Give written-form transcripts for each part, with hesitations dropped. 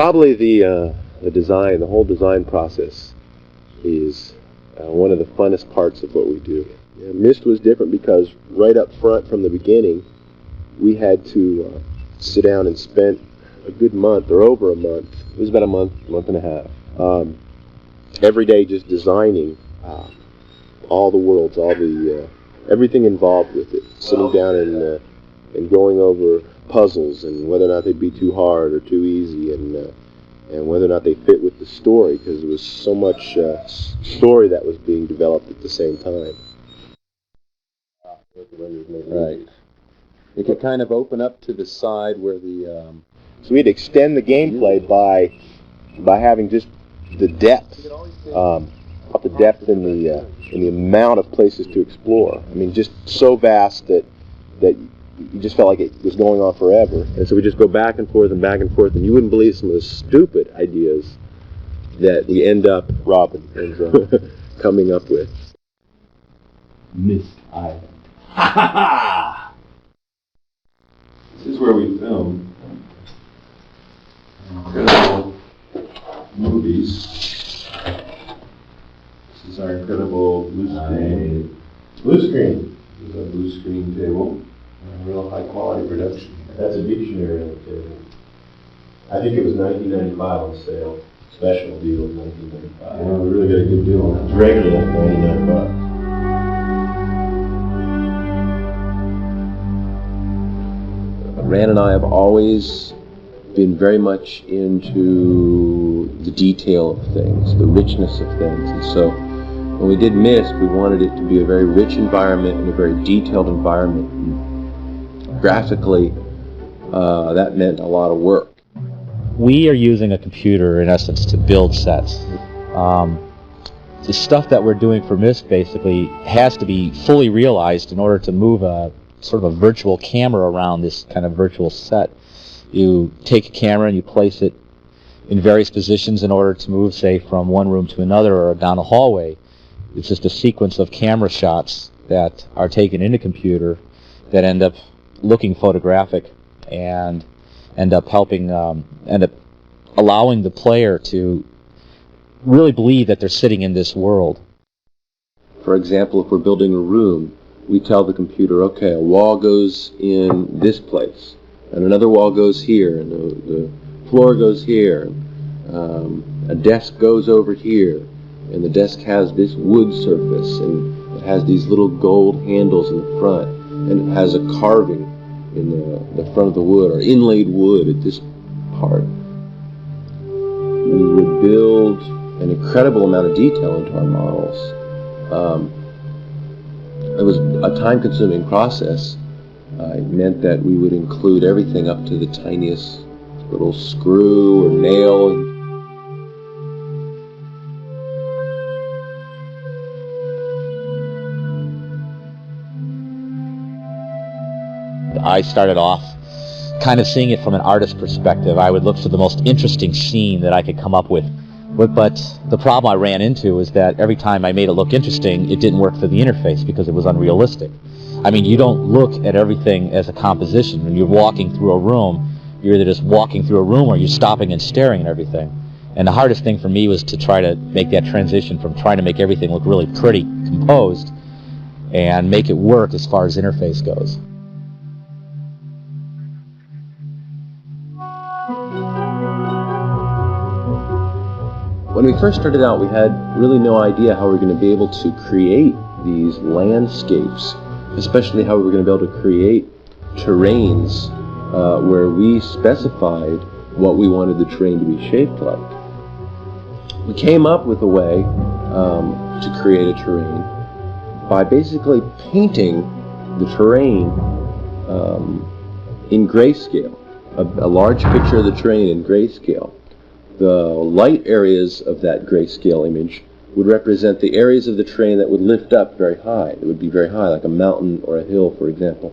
Probably the design, the whole design process is one of the funnest parts of what we do. Yeah, MYST was different because right up front from the beginning, we had to sit down and spend a good month or over a month. It was about a month and a half. Every day just designing all the worlds, all the everything involved with it. Sitting down and going over puzzles and whether or not they'd be too hard or too easy, and whether or not they fit with the story, because there was so much story that was being developed at the same time. Right. It could kind of open up to the side where the so we'd extend the gameplay by having just the depth, the depth in the amount of places to explore. I mean, just so vast that you just felt like it was going on forever. And so we just go back and forth, and you wouldn't believe some of the stupid ideas that we end up, Robin ends up coming up with. MYST Island. Ha ha ha! This is where we filmed incredible movies. This is our incredible blue screen. Blue screen. This is a blue screen table. A real high quality production. That's a dictionary on the table. I think it was $19.95 on sale. Special deal, $19.95. Yeah, we really got a good deal on it. It's regular at $99. Rand and I have always been very much into the detail of things, the richness of things, and so when we did MYST, we wanted it to be a very rich environment and a very detailed environment. And graphically, that meant a lot of work. We are using a computer, in essence, to build sets. The stuff that we're doing for MYST basically has to be fully realized in order to move a sort of a virtual camera around this kind of virtual set. You take a camera and you place it in various positions in order to move, say, from one room to another or down a hallway. It's just a sequence of camera shots that are taken in a computer that end up looking photographic and end up allowing the player to really believe that they're sitting in this world. For example, if we're building a room, we tell the computer, okay, a wall goes in this place, and another wall goes here, and the floor goes here, a desk goes over here, and the desk has this wood surface, and it has these little gold handles in the front, and it has a carving in the front of the wood, or inlaid wood at this part. We would build an incredible amount of detail into our models. It was a time-consuming process. It meant that we would include everything up to the tiniest little screw or nail. I started off kind of seeing it from an artist perspective. I would look for the most interesting scene that I could come up with. But the problem I ran into is that every time I made it look interesting, it didn't work for the interface because it was unrealistic. I mean, you don't look at everything as a composition. When you're walking through a room, you're either just walking through a room or you're stopping and staring at everything. And the hardest thing for me was to try to make that transition from trying to make everything look really pretty, composed, and make it work as far as interface goes. When we first started out, we had really no idea how we were going to be able to create these landscapes, especially how we were going to be able to create terrains where we specified what we wanted the terrain to be shaped like. We came up with a way to create a terrain by basically painting the terrain in grayscale, a large picture of the terrain in grayscale. The light areas of that grayscale image would represent the areas of the terrain that would lift up very high. It would be very high, like a mountain or a hill, for example.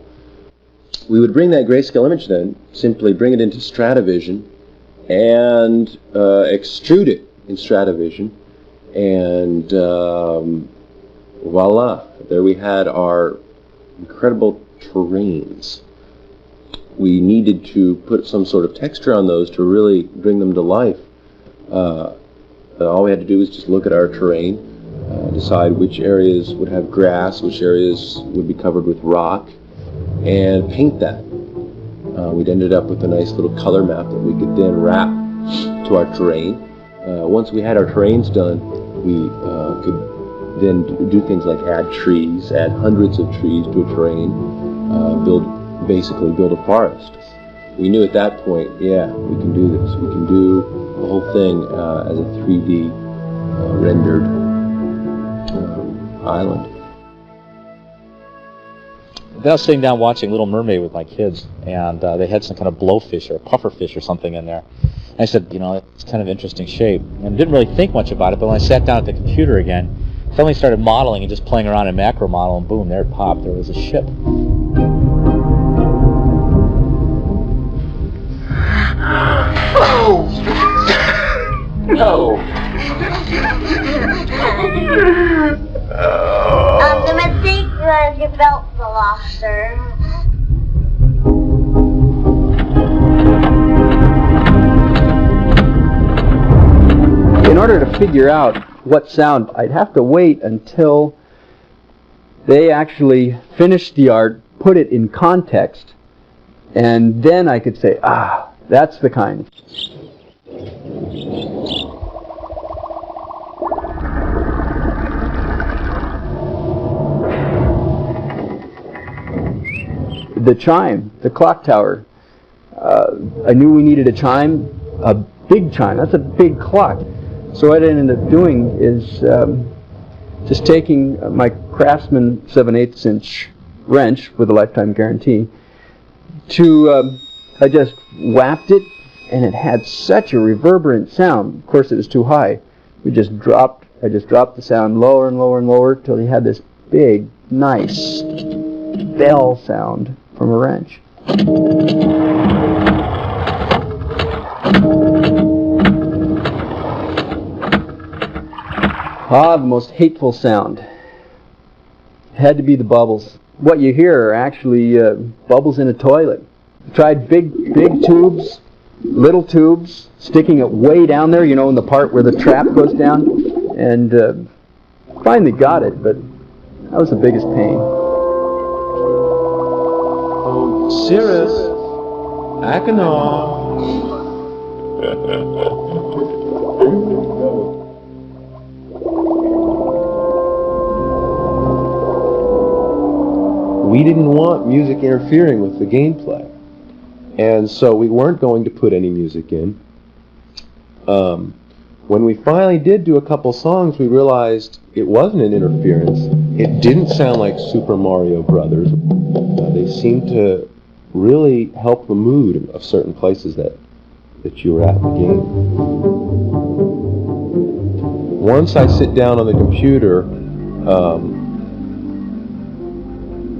We would bring that grayscale image then, simply bring it into Stratavision, and extrude it in Stratavision, and voila, there we had our incredible terrains. we needed to put some sort of texture on those to really bring them to life, all we had to do was just look at our terrain, decide which areas would have grass, which areas would be covered with rock, and paint that. We'd ended up with a nice little color map that we could then wrap to our terrain. Once we had our terrains done, we could then do things like add trees, add hundreds of trees to a terrain, basically build a forest. We knew at that point, yeah, we can do this. We can do the whole thing as a 3D rendered island. Then I was sitting down watching Little Mermaid with my kids, and they had some kind of blowfish or a pufferfish or something in there. And I said, you know, it's kind of interesting shape. And didn't really think much about it, but when I sat down at the computer again, suddenly started modeling and just playing around in macro model, and boom, there it popped. There was a ship. Oh! No! The mistake was you built the lobster. In order to figure out what sound, I'd have to wait until they actually finished the art, put it in context, and then I could say, ah, that's the kind. The chime, the clock tower. I knew we needed a chime, a big chime. That's a big clock. So what I ended up doing is just taking my Craftsman 7/8 inch wrench with a lifetime guarantee I just whapped it, and it had such a reverberant sound. Of course, it was too high. I just dropped the sound lower and lower and lower till you had this big, nice bell sound from a wrench. Ah, the most hateful sound. It had to be the bubbles. What you hear are actually bubbles in a toilet. I tried big tubes, little tubes, sticking it way down there, you know, in the part where the trap goes down, and finally got it, but that was the biggest pain. Oh, Cirrus, Achenaw. We didn't want music interfering with the gameplay, and so we weren't going to put any music in. When we finally did do a couple songs, we realized it wasn't an interference. It didn't sound like Super Mario Brothers. They seemed to really help the mood of certain places that you were at in the game. Once I sit down on the computer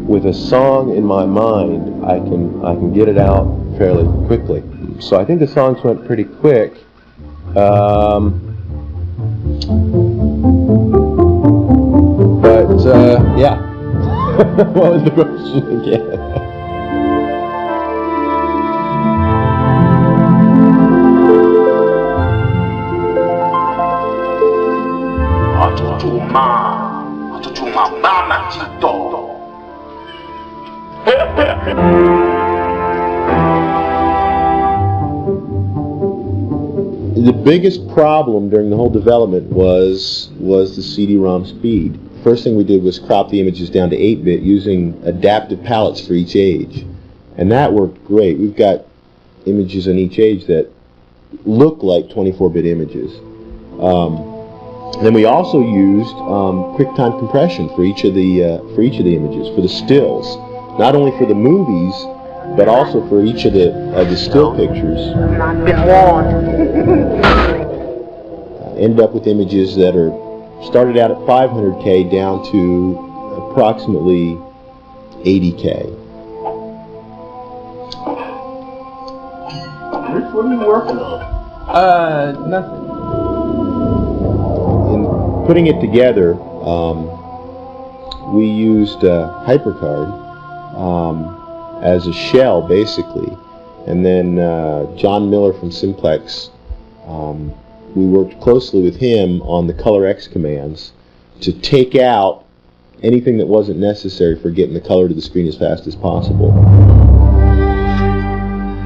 with a song in my mind, I can get it out fairly quickly. So I think the songs went pretty quick. Yeah. What was the question again? The biggest problem during the whole development was the CD-ROM speed. First thing we did was crop the images down to 8-bit using adaptive palettes for each age. And that worked great. We've got images on each age that look like 24-bit images. Then we also used QuickTime compression for each of the images, for the stills, not only for the movies, but also for each of the still pictures. I've been warned. Ended up with images that are started out at 500K down to approximately 80K. Rich, what are you working on? Nothing. In putting it together, we used HyperCard. as a shell, basically. And then John Miller from Simplex, we worked closely with him on the color X commands to take out anything that wasn't necessary for getting the color to the screen as fast as possible.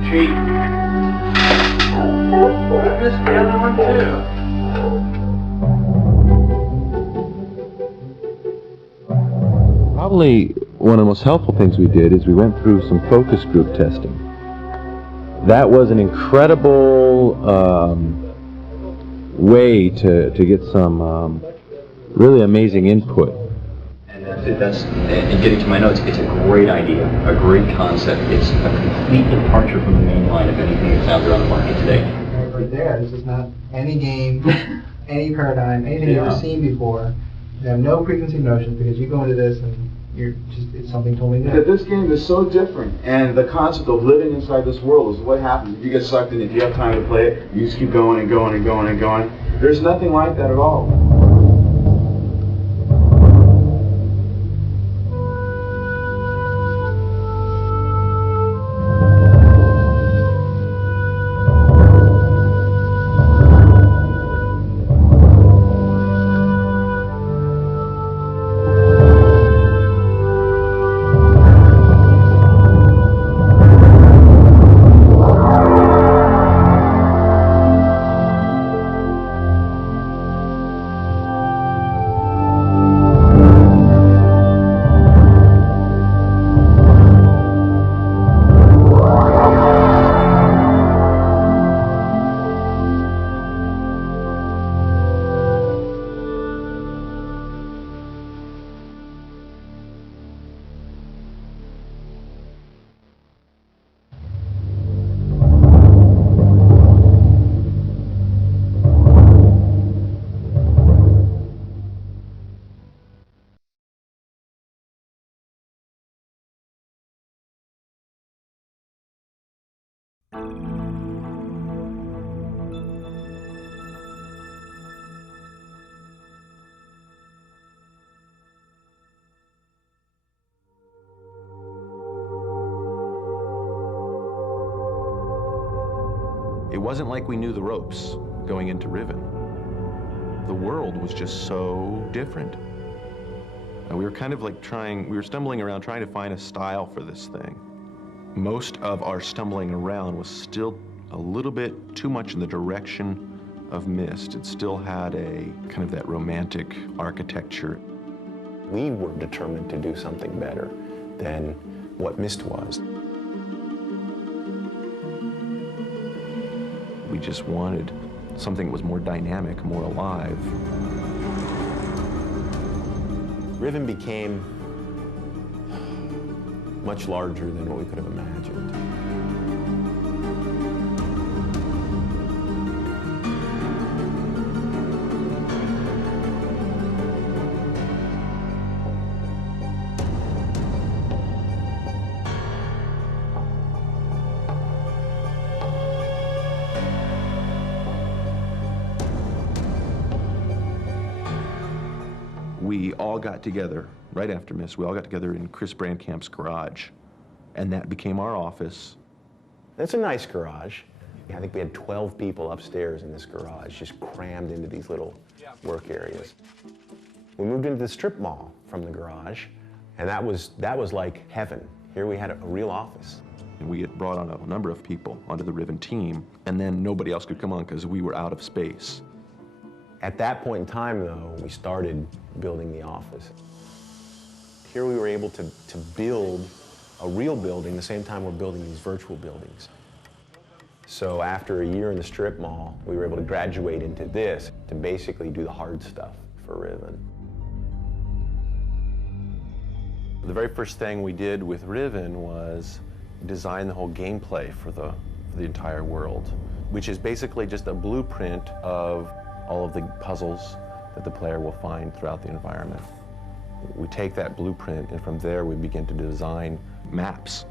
Cheat. I missed the other one too. Probably one of the most helpful things we did is we went through some focus group testing. That was an incredible way to get some really amazing input. And and getting to my notes, it's a great idea, a great concept. It's a complete departure from the main line of anything that's out there on the market today. Right there, this is not any game, any paradigm, anything you've ever seen before. You have no preconceived notions because you go into this and it's something totally new. Because this game is so different, and the concept of living inside this world is what happens. If you get sucked in, if you have time to play it, you just keep going and going and going and going. There's nothing like that at all. It wasn't like we knew the ropes going into Riven. The world was just so different. We were kind of like we were stumbling around trying to find a style for this thing. Most of our stumbling around was still a little bit too much in the direction of MYST. It still had a kind of that romantic architecture. We were determined to do something better than what MYST was. We just wanted something that was more dynamic, more alive. Riven became much larger than what we could have imagined. We all got together right after MYST. We all got together in Chris Brandcamp's garage, and that became our office. It's a nice garage. I think we had 12 people upstairs in this garage, just crammed into these little work areas. We moved into the strip mall from the garage, and that was like heaven. Here we had a real office. And we had brought on a number of people onto the Riven team, and then nobody else could come on because we were out of space. At that point in time, though, we started building the office. Here we were able to build a real building the same time we're building these virtual buildings. So after a year in the strip mall, we were able to graduate into this to basically do the hard stuff for Riven. The very first thing we did with Riven was design the whole gameplay for the entire world, which is basically just a blueprint of all of the puzzles that the player will find throughout the environment. We take that blueprint, and from there we begin to design maps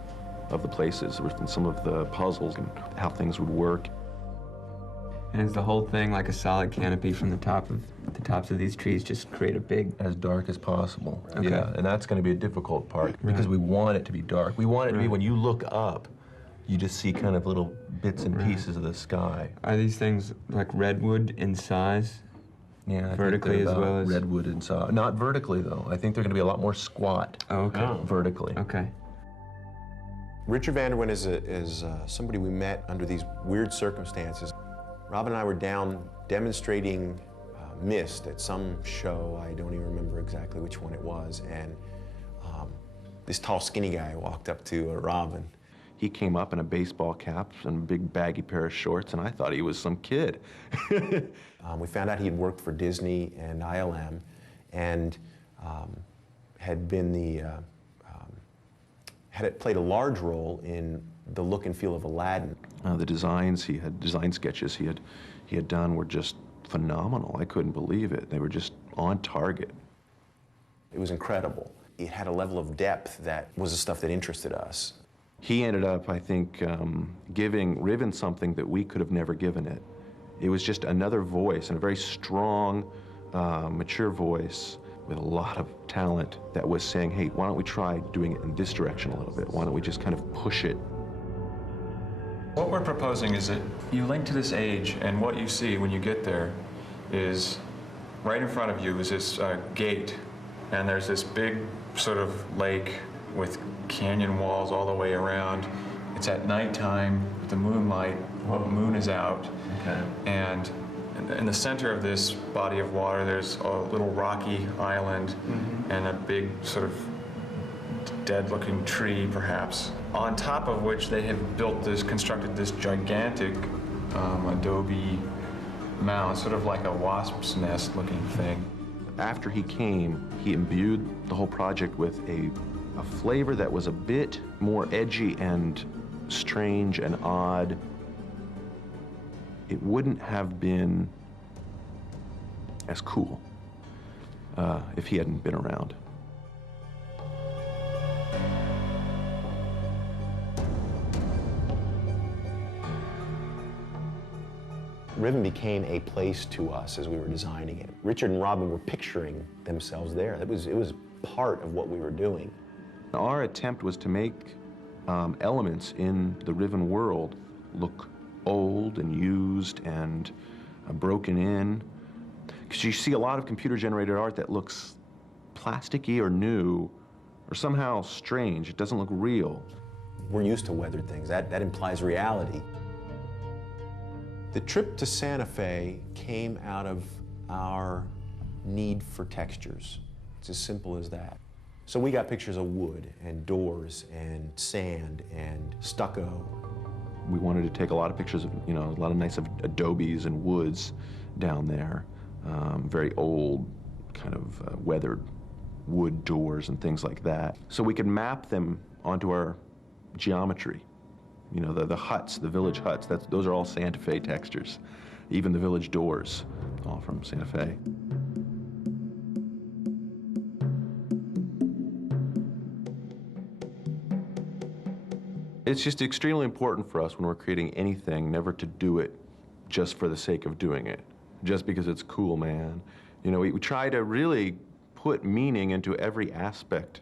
of the places and some of the puzzles and how things would work. And is the whole thing like a solid canopy from the tops of these trees, just create a big... As dark as possible. Okay. Yeah, and that's going to be a difficult part because we want it to be dark. We want it to be when you look up, you just see kind of little bits and pieces of the sky. Are these things like redwood in size? Yeah, vertically as well as redwood and size. Not vertically though. I think they're going to be a lot more squat. Oh, okay. Vertically. Okay. Richard Vanderwen is somebody we met under these weird circumstances. Robin and I were down demonstrating MYST at some show. I don't even remember exactly which one it was. And this tall, skinny guy walked up to Robin. He came up in a baseball cap and a big baggy pair of shorts, and I thought he was some kid. We found out he had worked for Disney and ILM and had been had played a large role in the look and feel of Aladdin. The designs design sketches he had done were just phenomenal. I couldn't believe it. They were just on target. It was incredible. It had a level of depth that was the stuff that interested us. He ended up, I think, giving Riven something that we could have never given it. It was just another voice, and a very strong, mature voice with a lot of talent that was saying, hey, why don't we try doing it in this direction a little bit? Why don't we just kind of push it? What we're proposing is that you link to this age, and what you see when you get there is right in front of you is this gate, and there's this big sort of lake with canyon walls all the way around. It's at nighttime with the moonlight. Well, the moon is out. Okay. And in the center of this body of water, there's a little rocky island and a big sort of dead-looking tree, perhaps, on top of which they have constructed this gigantic adobe mound, sort of like a wasp's nest looking thing. After he came, he imbued the whole project with a flavor that was a bit more edgy and strange and odd. It wouldn't have been as cool if he hadn't been around. Riven became a place to us as we were designing it. Richard and Robin were picturing themselves there. It was part of what we were doing. Our attempt was to make elements in the Riven world look old and used and broken in. Because you see a lot of computer-generated art that looks plasticky or new or somehow strange. It doesn't look real. We're used to weathered things. That implies reality. The trip to Santa Fe came out of our need for textures. It's as simple as that. So we got pictures of wood and doors and sand and stucco. We wanted to take a lot of pictures of, a lot of nice adobes and woods down there. Very old, kind of weathered wood doors and things like that. So we could map them onto our geometry. The huts, the village huts, those are all Santa Fe textures. Even the village doors, all from Santa Fe. It's just extremely important for us when we're creating anything never to do it just for the sake of doing it, just because it's cool, man. We try to really put meaning into every aspect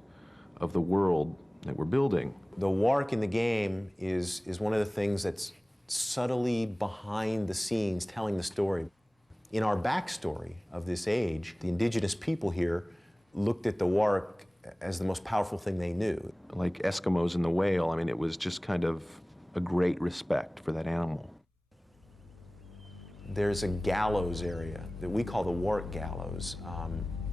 of the world that we're building. The wark in the game is one of the things that's subtly behind the scenes telling the story. In our backstory of this age, the indigenous people here looked at the wark as the most powerful thing they knew. Like Eskimos and the whale, it was just kind of a great respect for that animal. There's a gallows area that we call the wark gallows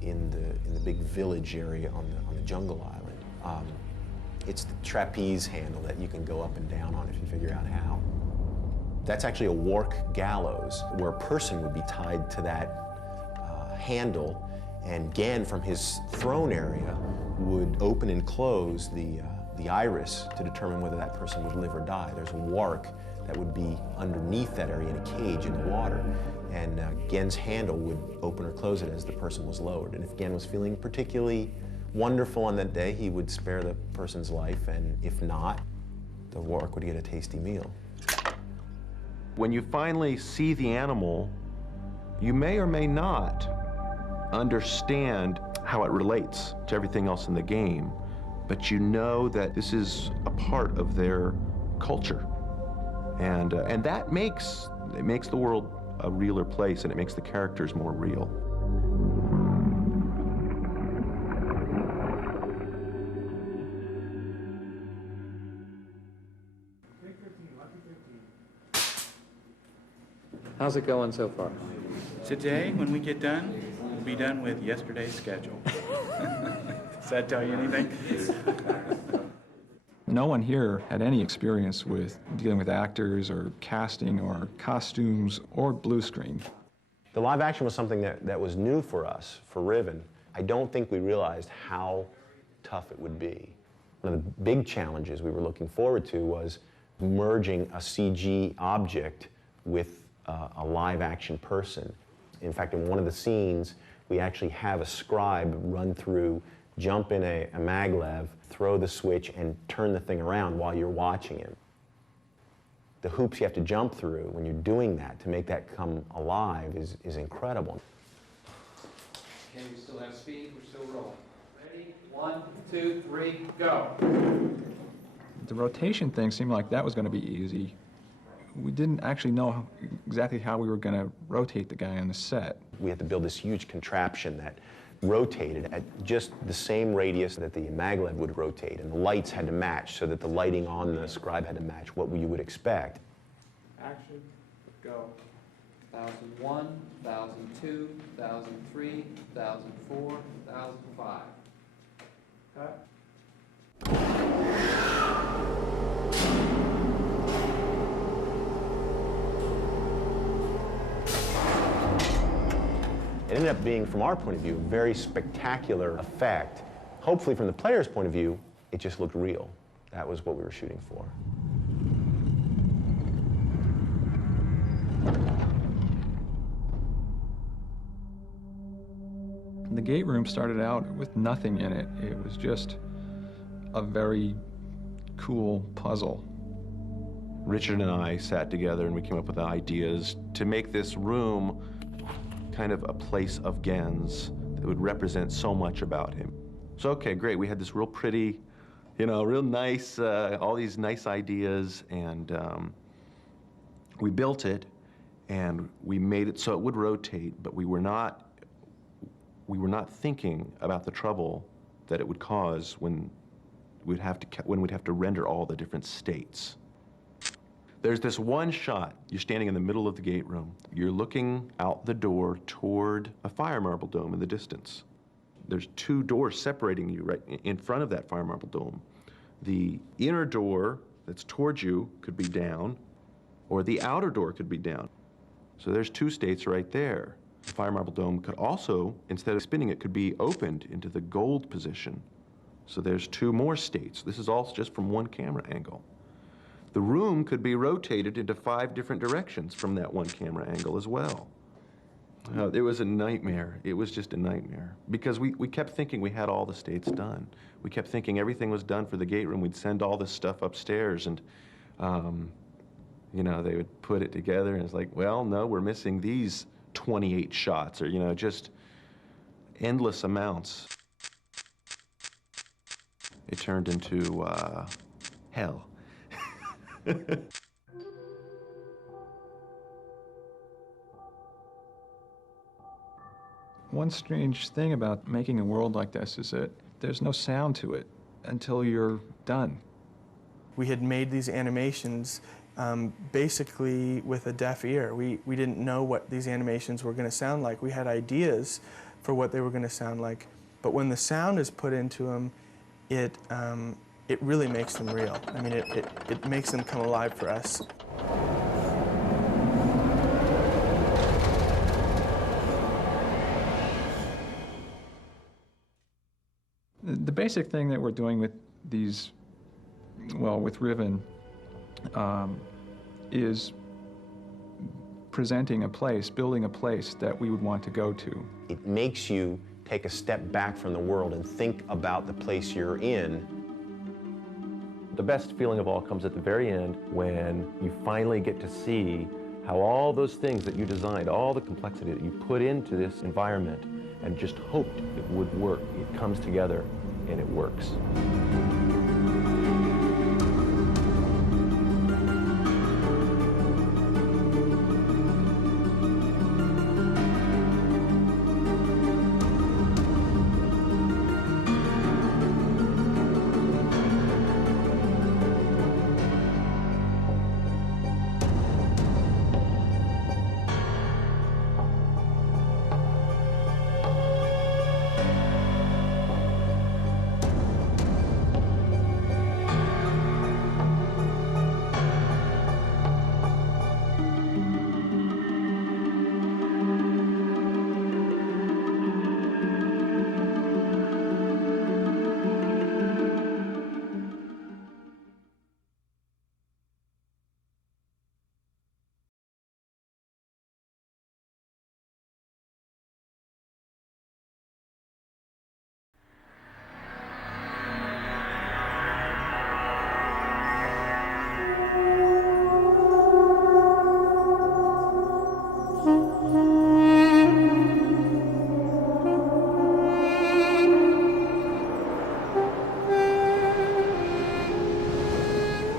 in the big village area on the jungle island. It's the trapeze handle that you can go up and down on if you figure out how. That's actually a wark gallows where a person would be tied to that handle, and Gan from his throne area would open and close the iris to determine whether that person would live or die. There's a wark that would be underneath that area in a cage in the water, and Gen's handle would open or close it as the person was lowered. And if Gen was feeling particularly wonderful on that day, he would spare the person's life, and if not, the wark would get a tasty meal. When you finally see the animal, you may or may not understand how it relates to everything else in the game, but you know that this is a part of their culture. And that makes the world a realer place, and it makes the characters more real. How's it going so far? Today, when we get done, we'll be done with yesterday's schedule. Does that tell you anything? No one here had any experience with dealing with actors or casting or costumes or blue screen. The live action was something that was new for us, for Riven. I don't think we realized how tough it would be. One of the big challenges we were looking forward to was merging a CG object with a live action person. In fact, in one of the scenes, we actually have a scribe run through, jump in a maglev, throw the switch, and turn the thing around while you're watching him. The hoops you have to jump through when you're doing that to make that come alive is incredible. Okay, we still have speed, we're still rolling. Ready? 1, 2, 3, go. The rotation thing seemed like that was going to be easy. We didn't actually know exactly how we were going to rotate the guy on the set. We had to build this huge contraption that rotated at just the same radius that the maglev would rotate, and the lights had to match so that the lighting on the scribe had to match what you would expect. Action, go. 1001, 1002, 1003, 1004, 1005. Cut. It ended up being, from our point of view, a very spectacular effect. Hopefully, from the player's point of view, it just looked real. That was what we were shooting for. The gate room started out with nothing in it. It was just a very cool puzzle. Richard and I sat together and we came up with ideas to make this room kind of a place of Gens that would represent so much about him. So, okay, great, we had this real pretty, real nice, all these nice ideas, and we built it, and we made it so it would rotate, but we were not thinking about the trouble that it would cause when we'd have to render all the different states. There's this one shot. You're standing in the middle of the gate room. You're looking out the door toward a fire marble dome in the distance. There's two doors separating you right in front of that fire marble dome. The inner door that's towards you could be down, or the outer door could be down. So there's two states right there. The fire marble dome could also, instead of spinning, it could be opened into the gold position. So there's two more states. This is all just from one camera angle. The room could be rotated into 5 different directions from that one camera angle as well. It was a nightmare. It was just a nightmare. Because we kept thinking we had all the states done. We kept thinking everything was done for the gate room. We'd send all this stuff upstairs, and they would put it together, and it's like, well, no, we're missing these 28 shots, or just endless amounts. It turned into hell. One strange thing about making a world like this is that there's no sound to it until you're done. We had made these animations basically with a deaf ear. We didn't know what these animations were going to sound like. We had ideas for what they were going to sound like, but when the sound is put into them, it really makes them real. I mean, it makes them come alive for us. The basic thing that we're doing with these, with Riven, is presenting a place, building a place that we would want to go to. It makes you take a step back from the world and think about the place you're in. The best feeling of all comes at the very end when you finally get to see how all those things that you designed, all the complexity that you put into this environment and just hoped it would work, it comes together and it works.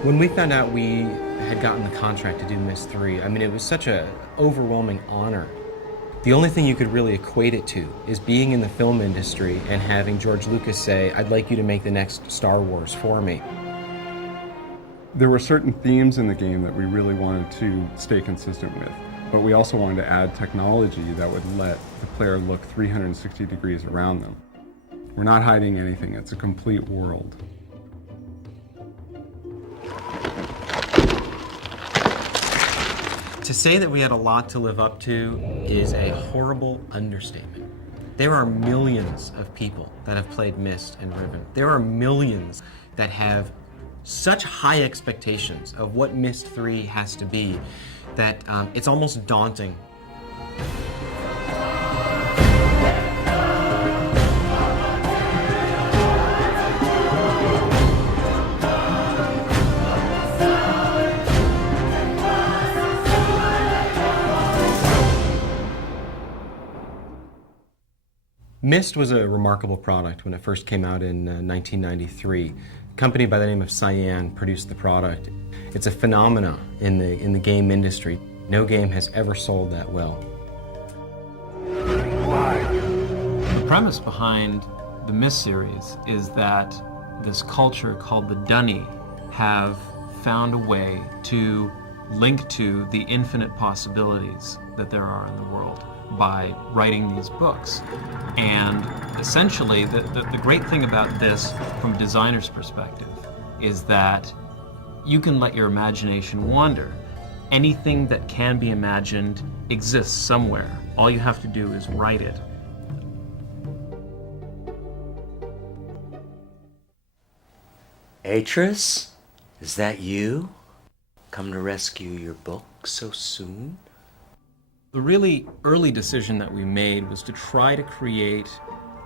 When we found out we had gotten the contract to do MYST III, I mean, it was such an overwhelming honor. The only thing you could really equate it to is being in the film industry and having George Lucas say, "I'd like you to make the next Star Wars for me." There were certain themes in the game that we really wanted to stay consistent with, but we also wanted to add technology that would let the player look 360 degrees around them. We're not hiding anything, it's a complete world. To say that we had a lot to live up to is a horrible understatement. There are millions of people that have played MYST and Riven. There are millions that have such high expectations of what MYST III has to be that it's almost daunting. MYST was a remarkable product when it first came out in 1993. A company by the name of Cyan produced the product. It's a phenomena in the game industry. No game has ever sold that well. The premise behind the MYST series is that this culture called the Dunny have found a way to link to the infinite possibilities that there are in the world by writing these books. And essentially, the great thing about this from a designer's perspective is that you can let your imagination wander. Anything that can be imagined exists somewhere. All you have to do is write it. Atris, is that you? Come to rescue your book so soon? The really early decision that we made was to try to create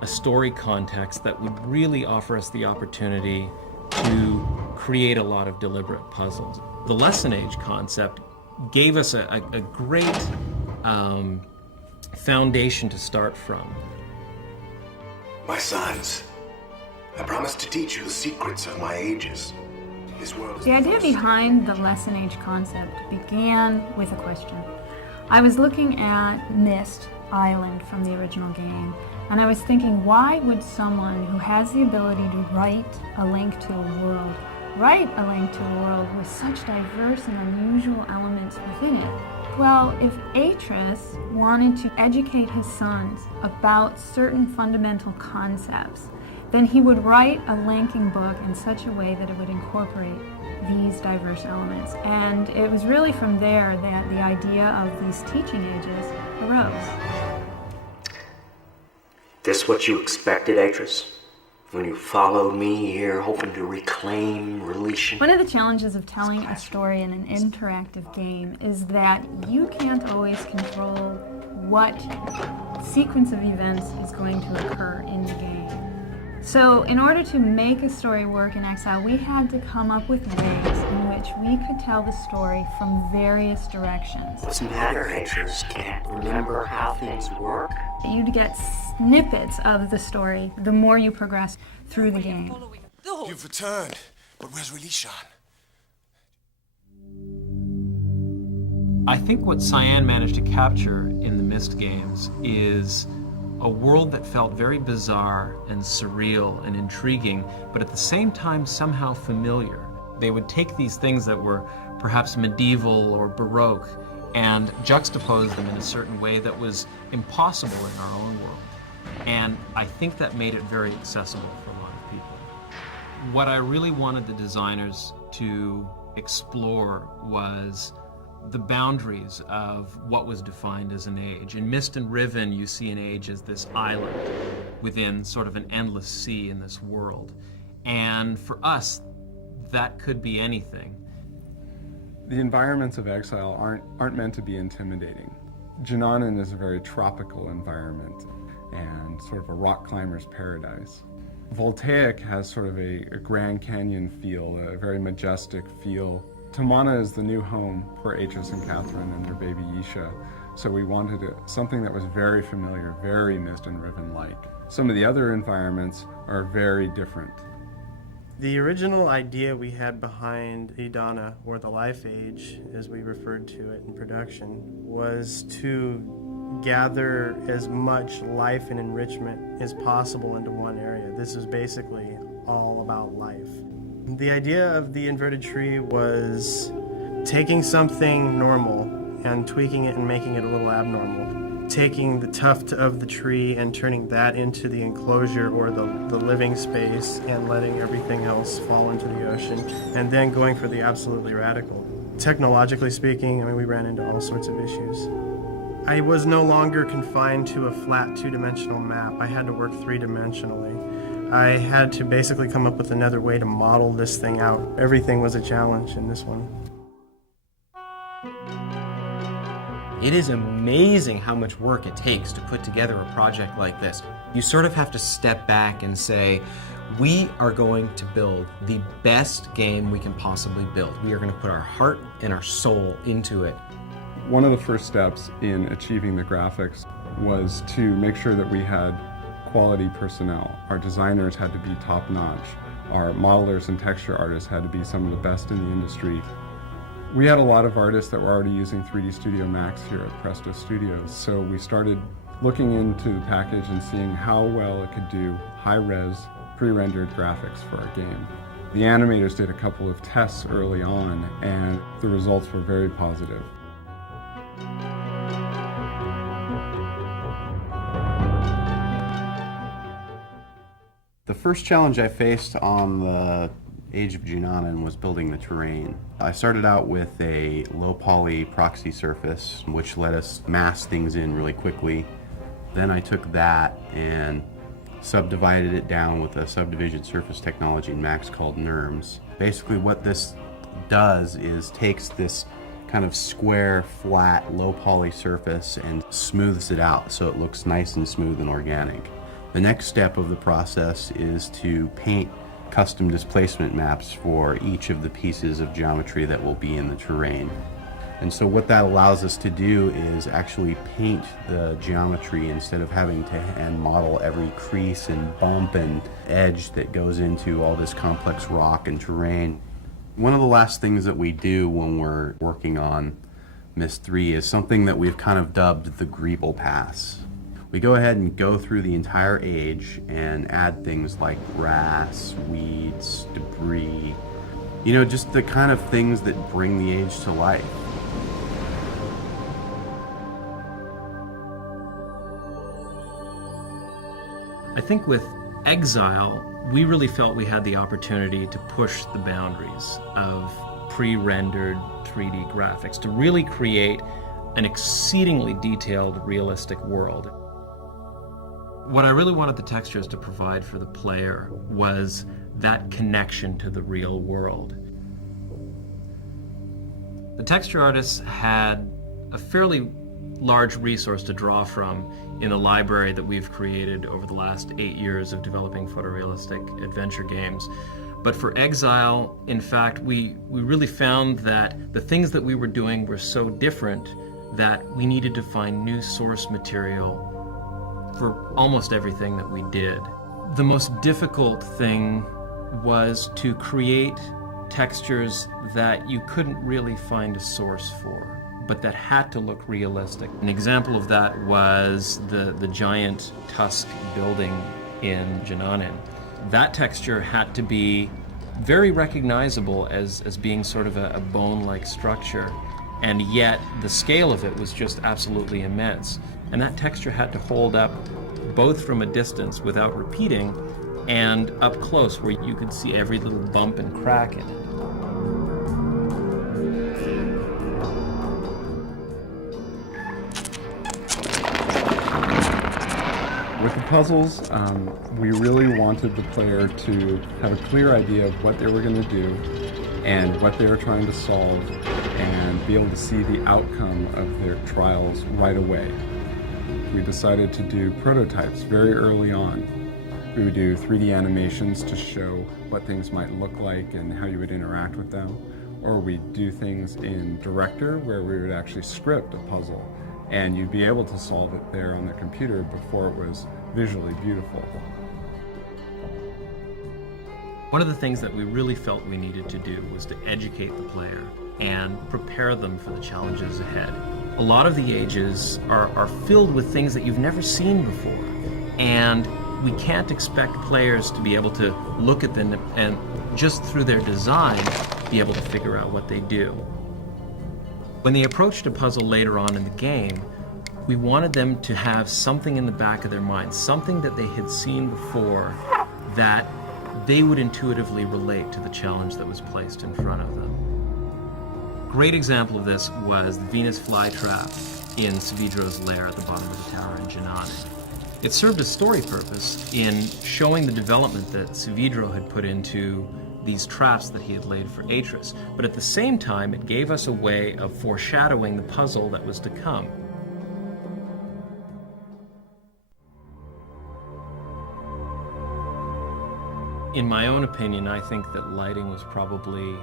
a story context that would really offer us the opportunity to create a lot of deliberate puzzles. The lesson age concept gave us a great foundation to start from. My sons, I promised to teach you the secrets of my ages. This world is the idea behind the lesson age concept began with a question. I was looking at MYST Island from the original game, and I was thinking, why would someone who has the ability to write a link to a world with such diverse and unusual elements within it? Well, if Atris wanted to educate his sons about certain fundamental concepts, then he would write a linking book in such a way that it would incorporate these diverse elements. And it was really from there that the idea of these teaching ages arose. This what you expected, Atris? When you followed me here hoping to reclaim Relation? One of the challenges of telling a story in an interactive game is that you can't always control what sequence of events is going to occur in the game. So in order to make a story work in Exile, we had to come up with ways in which we could tell the story from various directions. What's the matter, Hectors? Can't remember how things work? You'd get snippets of the story the more you progress through the game. You've returned, but where's Relishan? I think what Cyan managed to capture in the MYST games is a world that felt very bizarre and surreal and intriguing, but at the same time somehow familiar. They would take these things that were perhaps medieval or Baroque and juxtapose them in a certain way that was impossible in our own world. And I think that made it very accessible for a lot of people. What I really wanted the designers to explore was the boundaries of what was defined as an age. In MYST and Riven, you see an age as this island within sort of an endless sea in this world. And for us, that could be anything. The environments of Exile aren't meant to be intimidating. Junanan is a very tropical environment and sort of a rock climber's paradise. Voltaic has sort of a Grand Canyon feel, a very majestic feel. Tamana is the new home for Atris and Catherine and their baby Yisha, so we wanted something that was very familiar, very MYST and Riven-like. Some of the other environments are very different. The original idea we had behind Idana, or the Life Age, as we referred to it in production, was to gather as much life and enrichment as possible into one area. This is basically all about life. The idea of the inverted tree was taking something normal and tweaking it and making it a little abnormal. Taking the tuft of the tree and turning that into the enclosure or the living space and letting everything else fall into the ocean, and then going for the absolutely radical. Technologically speaking, I mean, we ran into all sorts of issues. I was no longer confined to a flat two-dimensional map. I had to work three-dimensionally. I had to basically come up with another way to model this thing out. Everything was a challenge in this one. It is amazing how much work it takes to put together a project like this. You sort of have to step back and say, we are going to build the best game we can possibly build. We are going to put our heart and our soul into it. One of the first steps in achieving the graphics was to make sure that we had quality personnel. Our designers had to be top-notch. Our modelers and texture artists had to be some of the best in the industry. We had a lot of artists that were already using 3D Studio Max here at Presto Studios, so we started looking into the package and seeing how well it could do high-res, pre-rendered graphics for our game. The animators did a couple of tests early on, and the results were very positive. The first challenge I faced on the Age of Junanan was building the terrain. I started out with a low poly proxy surface, which let us mass things in really quickly. Then I took that and subdivided it down with a subdivision surface technology in Max called NURMS. Basically what this does is takes this kind of square, flat, low poly surface and smooths it out so it looks nice and smooth and organic. The next step of the process is to paint custom displacement maps for each of the pieces of geometry that will be in the terrain. And so what that allows us to do is actually paint the geometry instead of having to hand model every crease and bump and edge that goes into all this complex rock and terrain. One of the last things that we do when we're working on MYST III is something that we've kind of dubbed the Greeble Pass. We go ahead and go through the entire age and add things like grass, weeds, debris, you know, just the kind of things that bring the age to life. I think with Exile, we really felt we had the opportunity to push the boundaries of pre-rendered 3D graphics to really create an exceedingly detailed, realistic world. What I really wanted the textures to provide for the player was that connection to the real world. The texture artists had a fairly large resource to draw from in the library that we've created over the last 8 years of developing photorealistic adventure games. But for Exile, in fact, we really found that the things that we were doing were so different that we needed to find new source material for almost everything that we did. The most difficult thing was to create textures that you couldn't really find a source for, but that had to look realistic. An example of that was the giant tusk building in Jananin. That texture had to be very recognizable as being sort of a bone-like structure, and yet the scale of it was just absolutely immense. And that texture had to hold up both from a distance without repeating and up close where you could see every little bump and crack in it. With the puzzles, we really wanted the player to have a clear idea of what they were going to do and what they were trying to solve, and be able to see the outcome of their trials right away. We decided to do prototypes very early on. We would do 3D animations to show what things might look like and how you would interact with them. Or we'd do things in Director where we would actually script a puzzle, and you'd be able to solve it there on the computer before it was visually beautiful. One of the things that we really felt we needed to do was to educate the player and prepare them for the challenges ahead. A lot of the ages are filled with things that you've never seen before, and we can't expect players to be able to look at them and just through their design be able to figure out what they do. When they approached a puzzle later on in the game, we wanted them to have something in the back of their mind, something that they had seen before that they would intuitively relate to the challenge that was placed in front of them. Great example of this was the Venus flytrap in Savidro's lair at the bottom of the tower in Jananin. It served a story purpose in showing the development that Savidro had put into these traps that he had laid for Atris, but at the same time it gave us a way of foreshadowing the puzzle that was to come. In my own opinion, I think that lighting was probably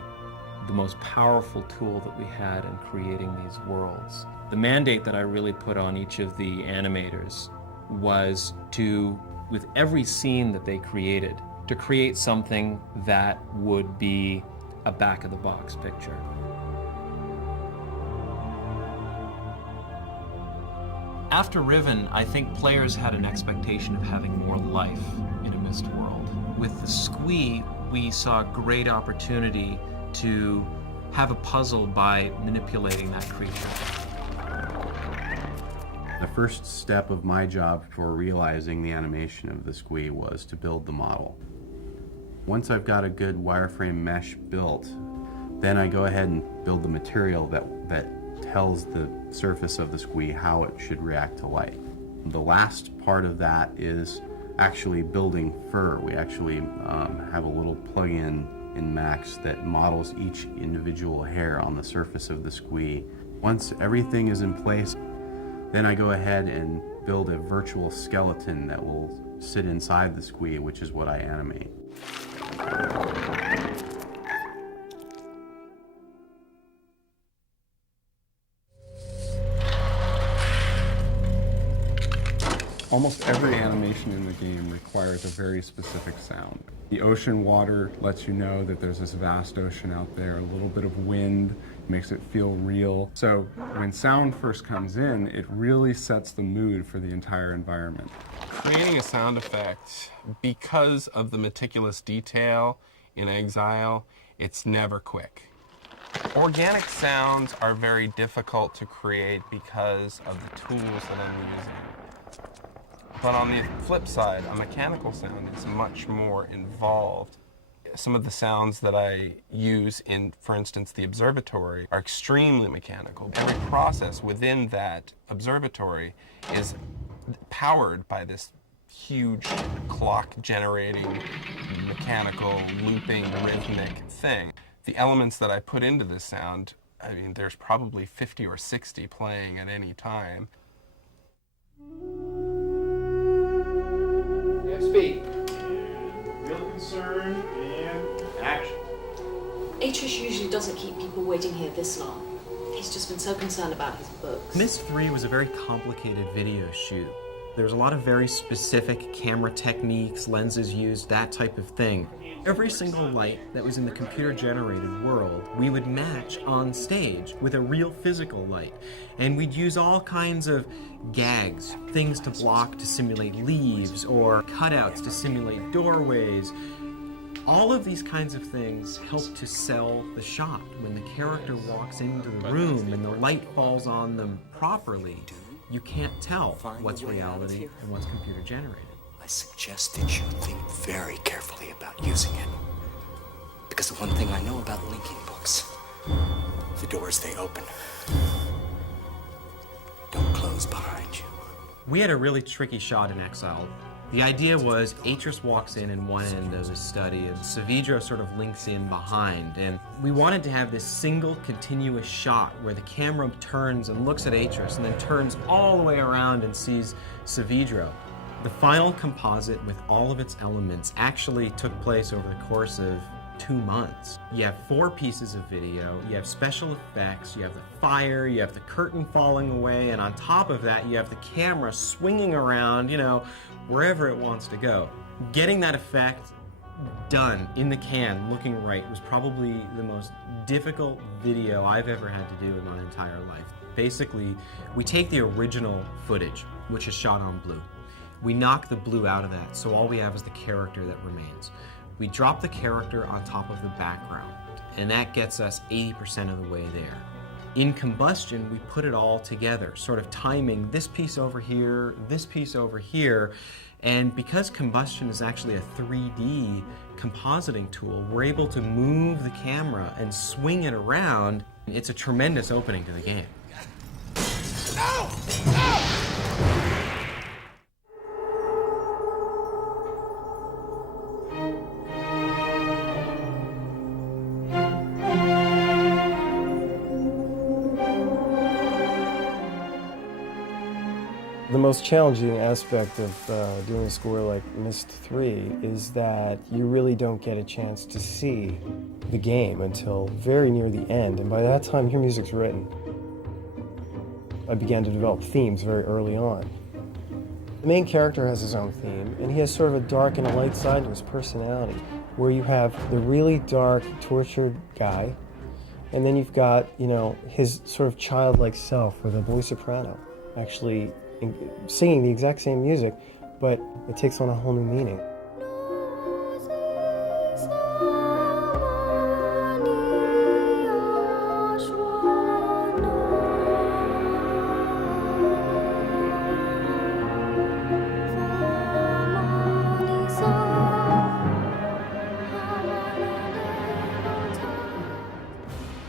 the most powerful tool that we had in creating these worlds. The mandate that I really put on each of the animators was to, with every scene that they created, to create something that would be a back-of-the-box picture. After Riven, I think players had an expectation of having more life in a Myst world. With the Squee, we saw a great opportunity to have a puzzle by manipulating that creature. The first step of my job for realizing the animation of the Squee was to build the model. Once I've got a good wireframe mesh built, then I go ahead and build the material that tells the surface of the Squee how it should react to light. The last part of that is actually building fur. We actually have a little plug-in in Max that models each individual hair on the surface of the Squee. Once everything is in place, then I go ahead and build a virtual skeleton that will sit inside the Squee, which is what I animate. Almost every animation in the game requires a very specific sound. The ocean water lets you know that there's this vast ocean out there. A little bit of wind makes it feel real. So when sound first comes in, it really sets the mood for the entire environment. Creating a sound effect, because of the meticulous detail in Exile, it's never quick. Organic sounds are very difficult to create because of the tools that I'm using. But on the flip side, a mechanical sound is much more involved. Some of the sounds that I use in, for instance, the observatory are extremely mechanical. Every process within that observatory is powered by this huge clock-generating, mechanical, looping, rhythmic thing. The elements that I put into this sound I mean, there's probably 50 or 60 playing at any time. Yeah, speak. Real concern and action. Atris usually doesn't keep people waiting here this long. He's just been so concerned about his books. MYST III was a very complicated video shoot. There was a lot of very specific camera techniques, lenses used, that type of thing. Every single light that was in the computer-generated world, we would match on stage with a real physical light. And we'd use all kinds of gags, things to block to simulate leaves, or cutouts to simulate doorways. All of these kinds of things help to sell the shot. When the character walks into the room and the light falls on them properly, you can't tell what's reality and what's computer generated. I suggest that you think very carefully about using it. Because the one thing I know about linking books, the doors they open don't close behind you. We had a really tricky shot in Exile. The idea was Atris walks in one end of his study and Savidro sort of links in behind. And we wanted to have this single continuous shot where the camera turns and looks at Atris and then turns all the way around and sees Savidro. The final composite with all of its elements actually took place over the course of 2 months. You have 4 pieces of video, you have special effects, you have the fire, you have the curtain falling away, and on top of that you have the camera swinging around, wherever it wants to go. Getting that effect done in the can, looking right, was probably the most difficult video I've ever had to do in my entire life. Basically, we take the original footage, which is shot on blue. We knock the blue out of that, so all we have is the character that remains. We drop the character on top of the background, and that gets us 80% of the way there. In Combustion, we put it all together, sort of timing this piece over here, this piece over here, and because Combustion is actually a 3D compositing tool, we're able to move the camera and swing it around. It's a tremendous opening to the game. No! No! The most challenging aspect of doing a score like MYST III is that you really don't get a chance to see the game until very near the end, and by that time your music's written. I began to develop themes very early on. The main character has his own theme, and he has sort of a dark and a light side to his personality, where you have the really dark, tortured guy, and then you've got, his sort of childlike self with a boy soprano, actually singing the exact same music, but it takes on a whole new meaning.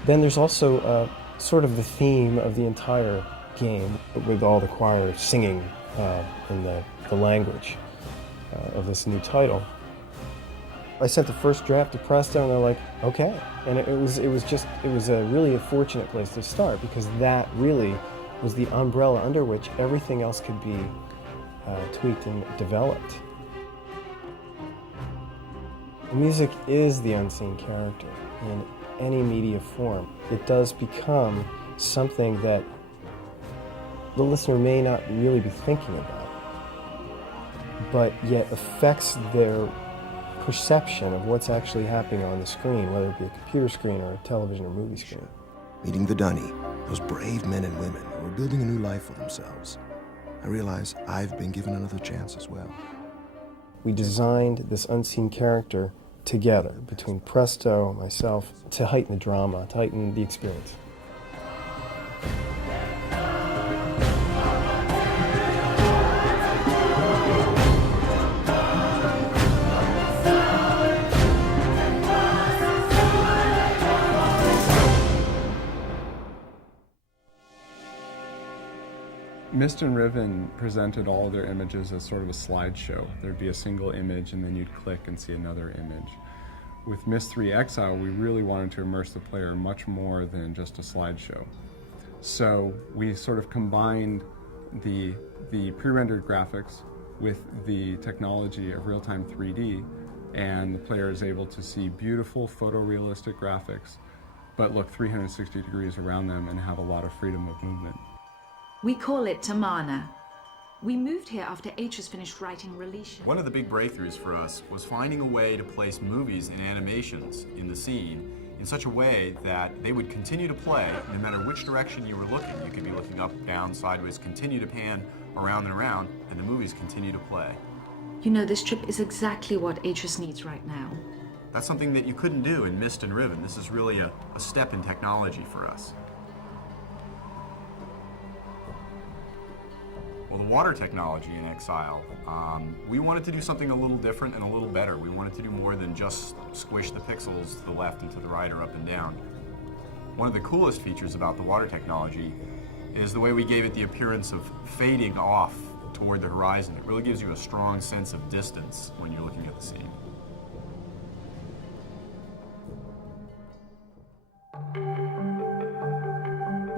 Then there's also sort of the theme of the entire game, with all the choir singing in the language of this new title. I sent the first draft to Presto and they're like, okay. And it was a really a fortunate place to start, because that really was the umbrella under which everything else could be tweaked and developed. The music is the unseen character in any media form. It does become something that the listener may not really be thinking about, but yet affects their perception of what's actually happening on the screen, whether it be a computer screen or a television or movie screen. Meeting the Dunny, those brave men and women who are building a new life for themselves, I realize I've been given another chance as well. We designed this unseen character together, between Presto and myself, to heighten the drama, to heighten the experience. MYST and Riven presented all of their images as sort of a slideshow. There'd be a single image and then you'd click and see another image. With MYST III Exile, we really wanted to immerse the player much more than just a slideshow. So we sort of combined the pre-rendered graphics with the technology of real-time 3D, and the player is able to see beautiful photorealistic graphics, but look 360 degrees around them and have a lot of freedom of movement. We call it Tamana. We moved here after H finished writing Relition. One of the big breakthroughs for us was finding a way to place movies and animations in the scene in such a way that they would continue to play no matter which direction you were looking. You could be looking up, down, sideways, continue to pan around and around, and the movies continue to play. You know, this trip is exactly what Atris needs right now. That's something that you couldn't do in MYST and Riven. This is really a step in technology for us. Well, the water technology in Exile, we wanted to do something a little different and a little better. We wanted to do more than just squish the pixels to the left and to the right or up and down. One of the coolest features about the water technology is the way we gave it the appearance of fading off toward the horizon. It really gives you a strong sense of distance when you're looking at the scene.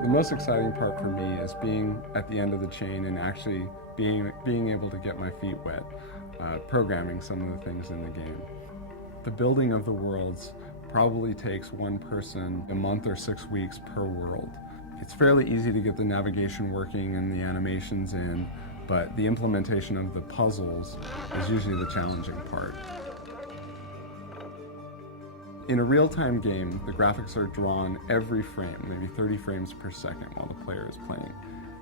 The most exciting part for me is being at the end of the chain and actually being able to get my feet wet, programming some of the things in the game. The building of the worlds probably takes one person a month or 6 weeks per world. It's fairly easy to get the navigation working and the animations in, but the implementation of the puzzles is usually the challenging part. In a real-time game, the graphics are drawn every frame, maybe 30 frames per second while the player is playing.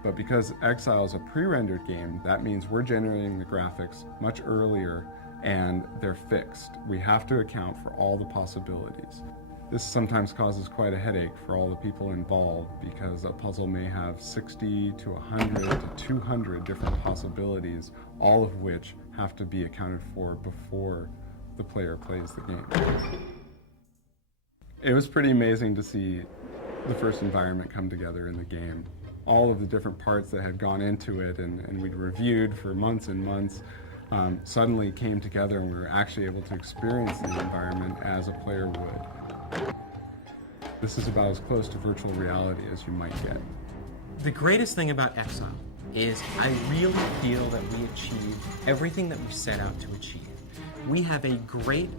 But because Exile is a pre-rendered game, that means we're generating the graphics much earlier and they're fixed. We have to account for all the possibilities. This sometimes causes quite a headache for all the people involved because a puzzle may have 60 to 100 to 200 different possibilities, all of which have to be accounted for before the player plays the game. It was pretty amazing to see the first environment come together in the game. All of the different parts that had gone into it and we'd reviewed for months and months suddenly came together, and we were actually able to experience the environment as a player would. This is about as close to virtual reality as you might get. The greatest thing about Exile is I really feel that we achieved everything that we set out to achieve. We have a great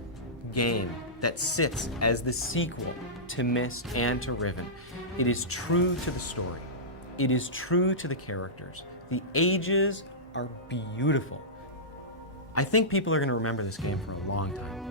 game that sits as the sequel to MYST and to Riven. It is true to the story. It is true to the characters. The ages are beautiful. I think people are going to remember this game for a long time.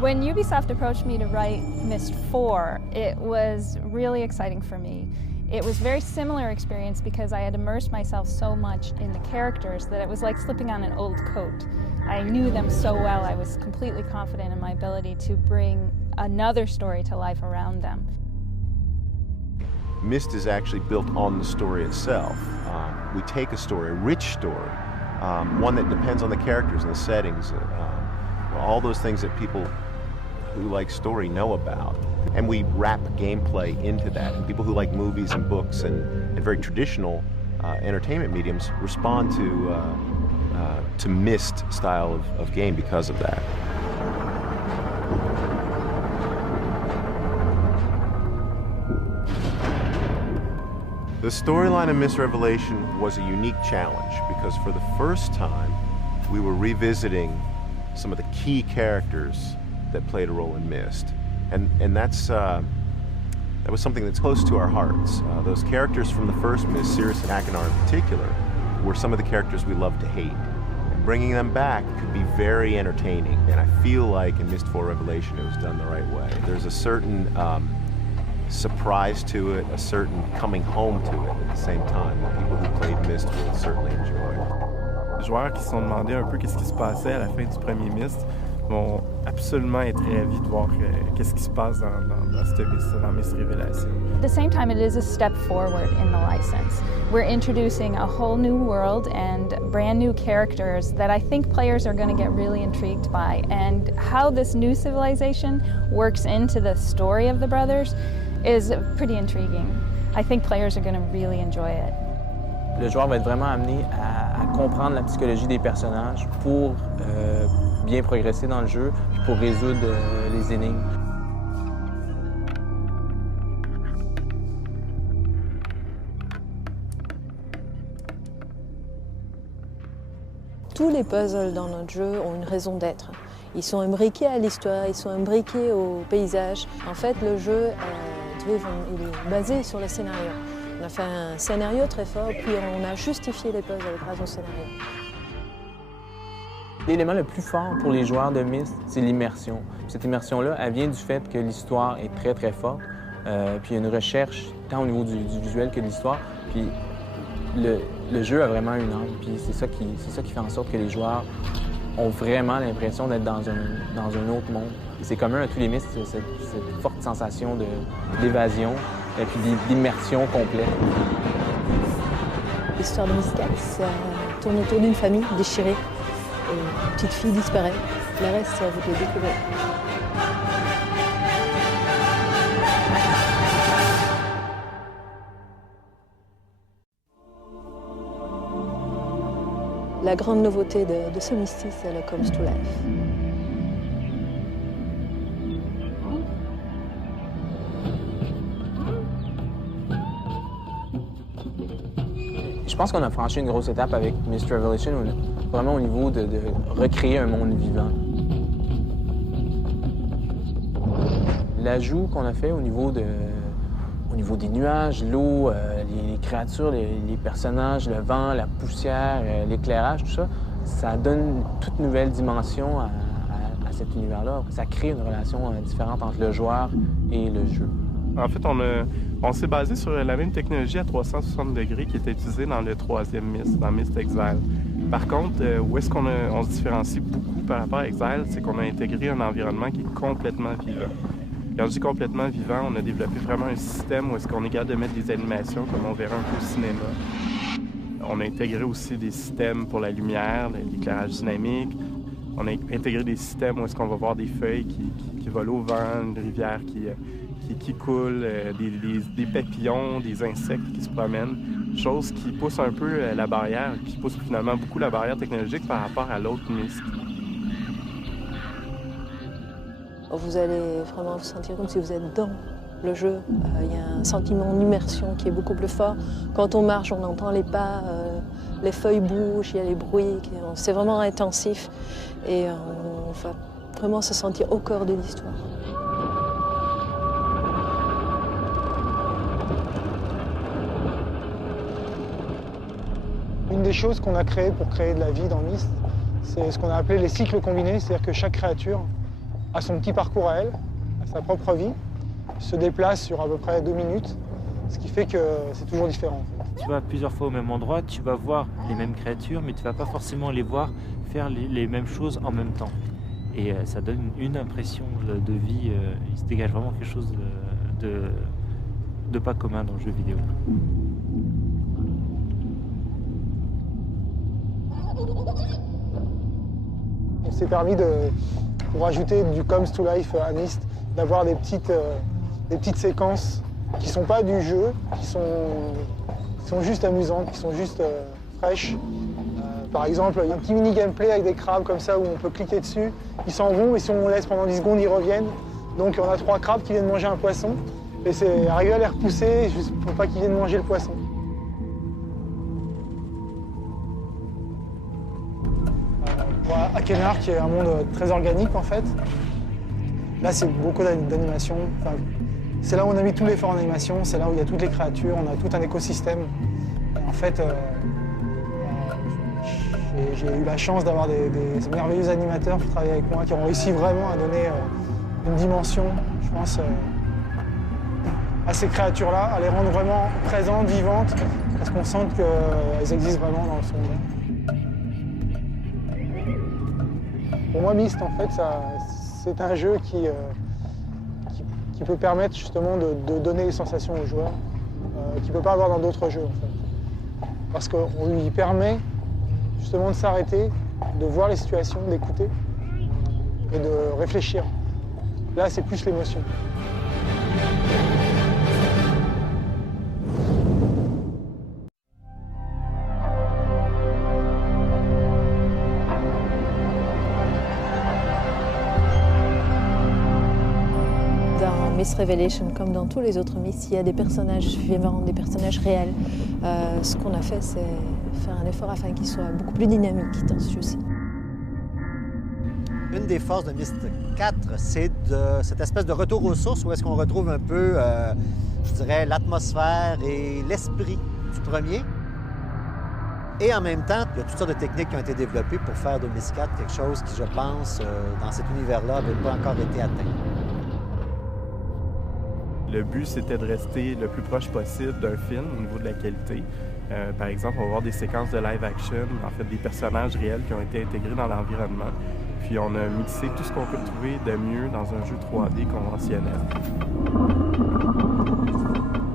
When Ubisoft approached me to write MYST IV, it was really exciting for me. It was a very similar experience because I had immersed myself so much in the characters that it was like slipping on an old coat. I knew them so well, I was completely confident in my ability to bring another story to life around them. MYST is actually built on the story itself. We take a story, a rich story, one that depends on the characters and the settings, all those things that people who like story know about. And we wrap gameplay into that. And people who like movies and books and very traditional entertainment mediums respond to MYST style of game because of that. The storyline of MYST Revelation was a unique challenge because for the first time, we were revisiting some of the key characters that played a role in MYST. And that was something that's close to our hearts. Those characters from the first MYST, Cirrus and Achenar in particular, were some of the characters we love to hate. And bringing them back could be very entertaining. And I feel like in MYST IV Revelation, it was done the right way. There's a certain surprise to it, a certain coming home to it at the same time that people who played MYST will certainly enjoy. Les joueurs qui se sont demandé un peu qu'est-ce qui se passait à la fin du premier MYST vont absolument être ravis de voir qu'est-ce qui se passe dans ce MYST, dans MYST Révélation. At the same time, it is a step forward in the license. We're introducing a whole new world and brand new characters that I think players are going to get really intrigued by. And how this new civilization works into the story of the brothers is pretty intriguing. I think players are going to really enjoy it. Le joueur va être vraiment amené à comprendre la psychologie des personnages pour bien progresser dans le jeu, puis pour résoudre les énigmes. Tous les puzzles dans notre jeu ont une raison d'être. Ils sont imbriqués à l'histoire, ils sont imbriqués au paysage. En fait, le jeu Riven, il est basé sur le scénario. On a fait un scénario très fort, puis on a justifié les puzzles grâce au scénario. L'élément le plus fort pour les joueurs de MYST, c'est l'immersion. Cette immersion-là, elle vient du fait que l'histoire est très, très forte. Puis il y a une recherche, tant au niveau du visuel que de l'histoire. Puis le jeu a vraiment une âme. Puis c'est ça qui fait en sorte que les joueurs ont vraiment l'impression d'être dans un autre monde. C'est commun à tous les MYST, cette forte sensation d'évasion et puis d'immersion complète. L'histoire de MYST IV, ça tourne autour d'une famille déchirée. Et une petite fille disparaît. Le reste, vous le découvrez. La grande nouveauté de ce MYST, c'est le Comes to Life. Je pense qu'on a franchi une grosse étape avec MYST Revelation, vraiment au niveau de recréer un monde vivant. L'ajout qu'on a fait au niveau des nuages, l'eau, les créatures, les personnages, le vent, la poussière, l'éclairage, tout ça, ça donne une toute nouvelle dimension à cet univers-là. Ça crée une relation différente entre le joueur et le jeu. En fait, on s'est basé sur la même technologie à 360 degrés qui était utilisée dans le troisième MYST, dans MYST Exile. Par contre, où est-ce qu'on se différencie beaucoup par rapport à Exile, c'est qu'on a intégré un environnement qui est complètement vivant. Quand je dis complètement vivant, on a développé vraiment un système où est-ce qu'on est capable de mettre des animations comme on verra un peu au cinéma. On a intégré aussi des systèmes pour la lumière, l'éclairage dynamique. On a intégré des systèmes où est-ce qu'on va voir des feuilles qui volent au vent, une rivière qui coule, des papillons, des insectes qui se promènent, chose qui pousse un peu la barrière, qui pousse finalement beaucoup la barrière technologique par rapport à l'autre MYST. Vous allez vraiment vous sentir comme si vous êtes dans le jeu. Il y a un sentiment d'immersion qui est beaucoup plus fort. Quand on marche, on entend les pas, les feuilles bougent, il y a les bruits. C'est vraiment intensif et on va vraiment se sentir au cœur de l'histoire. Une des choses qu'on a créées pour créer de la vie dans MYST, c'est ce qu'on a appelé les cycles combinés, c'est-à-dire que chaque créature a son petit parcours à elle, a sa propre vie, se déplace sur à peu près 2 minutes, ce qui fait que c'est toujours différent. Tu vas plusieurs fois au même endroit, tu vas voir les mêmes créatures, mais tu ne vas pas forcément les voir faire les mêmes choses en même temps. Et ça donne une impression de vie, il se dégage vraiment quelque chose de pas commun dans le jeu vidéo. On s'est permis, pour ajouter du comes to life à Myst, d'avoir des petites séquences qui ne sont pas du jeu, qui sont juste amusantes, qui sont juste fraîches. Par exemple, il y a un petit mini gameplay avec des crabes comme ça où on peut cliquer dessus, ils s'en vont et si on laisse pendant 10 secondes, ils reviennent. Donc on a 3 crabes qui viennent manger un poisson et c'est arrivé à les repousser juste pour pas qu'ils viennent manger le poisson. Voilà, Akenar qui est un monde très organique en fait. Là c'est beaucoup d'animation. Enfin, c'est là où on a mis tout l'effort en animation, c'est là où il y a toutes les créatures, on a tout un écosystème. Et en fait, j'ai eu la chance d'avoir des merveilleux animateurs qui travaillent avec moi, qui ont réussi vraiment à donner une dimension, je pense, à ces créatures-là, à les rendre vraiment présentes, vivantes, parce qu'on sent qu'elles existent vraiment dans ce monde. Pour moi, Myst, en fait, c'est un jeu qui peut permettre justement de donner des sensations aux joueurs qu'il ne peut pas avoir dans d'autres jeux, en fait. Parce qu'on lui permet justement de s'arrêter, de voir les situations, d'écouter et de réfléchir. Là, c'est plus l'émotion. Dans Myst Revelation, comme dans tous les autres Myst, il y a des personnages vivants, des personnages réels. Ce qu'on a fait, c'est faire un effort afin qu'ils soient beaucoup plus dynamiques dans ce jeu-ci. Une des forces de Myst IV, c'est cette espèce de retour aux sources où est-ce qu'on retrouve un peu, je dirais, l'atmosphère et l'esprit du premier. Et en même temps, il y a toutes sortes de techniques qui ont été développées pour faire de Myst IV quelque chose qui, je pense, dans cet univers-là, n'avait pas encore été atteint. Le but, c'était de rester le plus proche possible d'un film au niveau de la qualité. Par exemple, on va voir des séquences de live action, en fait des personnages réels qui ont été intégrés dans l'environnement. Puis on a mixé tout ce qu'on peut trouver de mieux dans un jeu 3D conventionnel.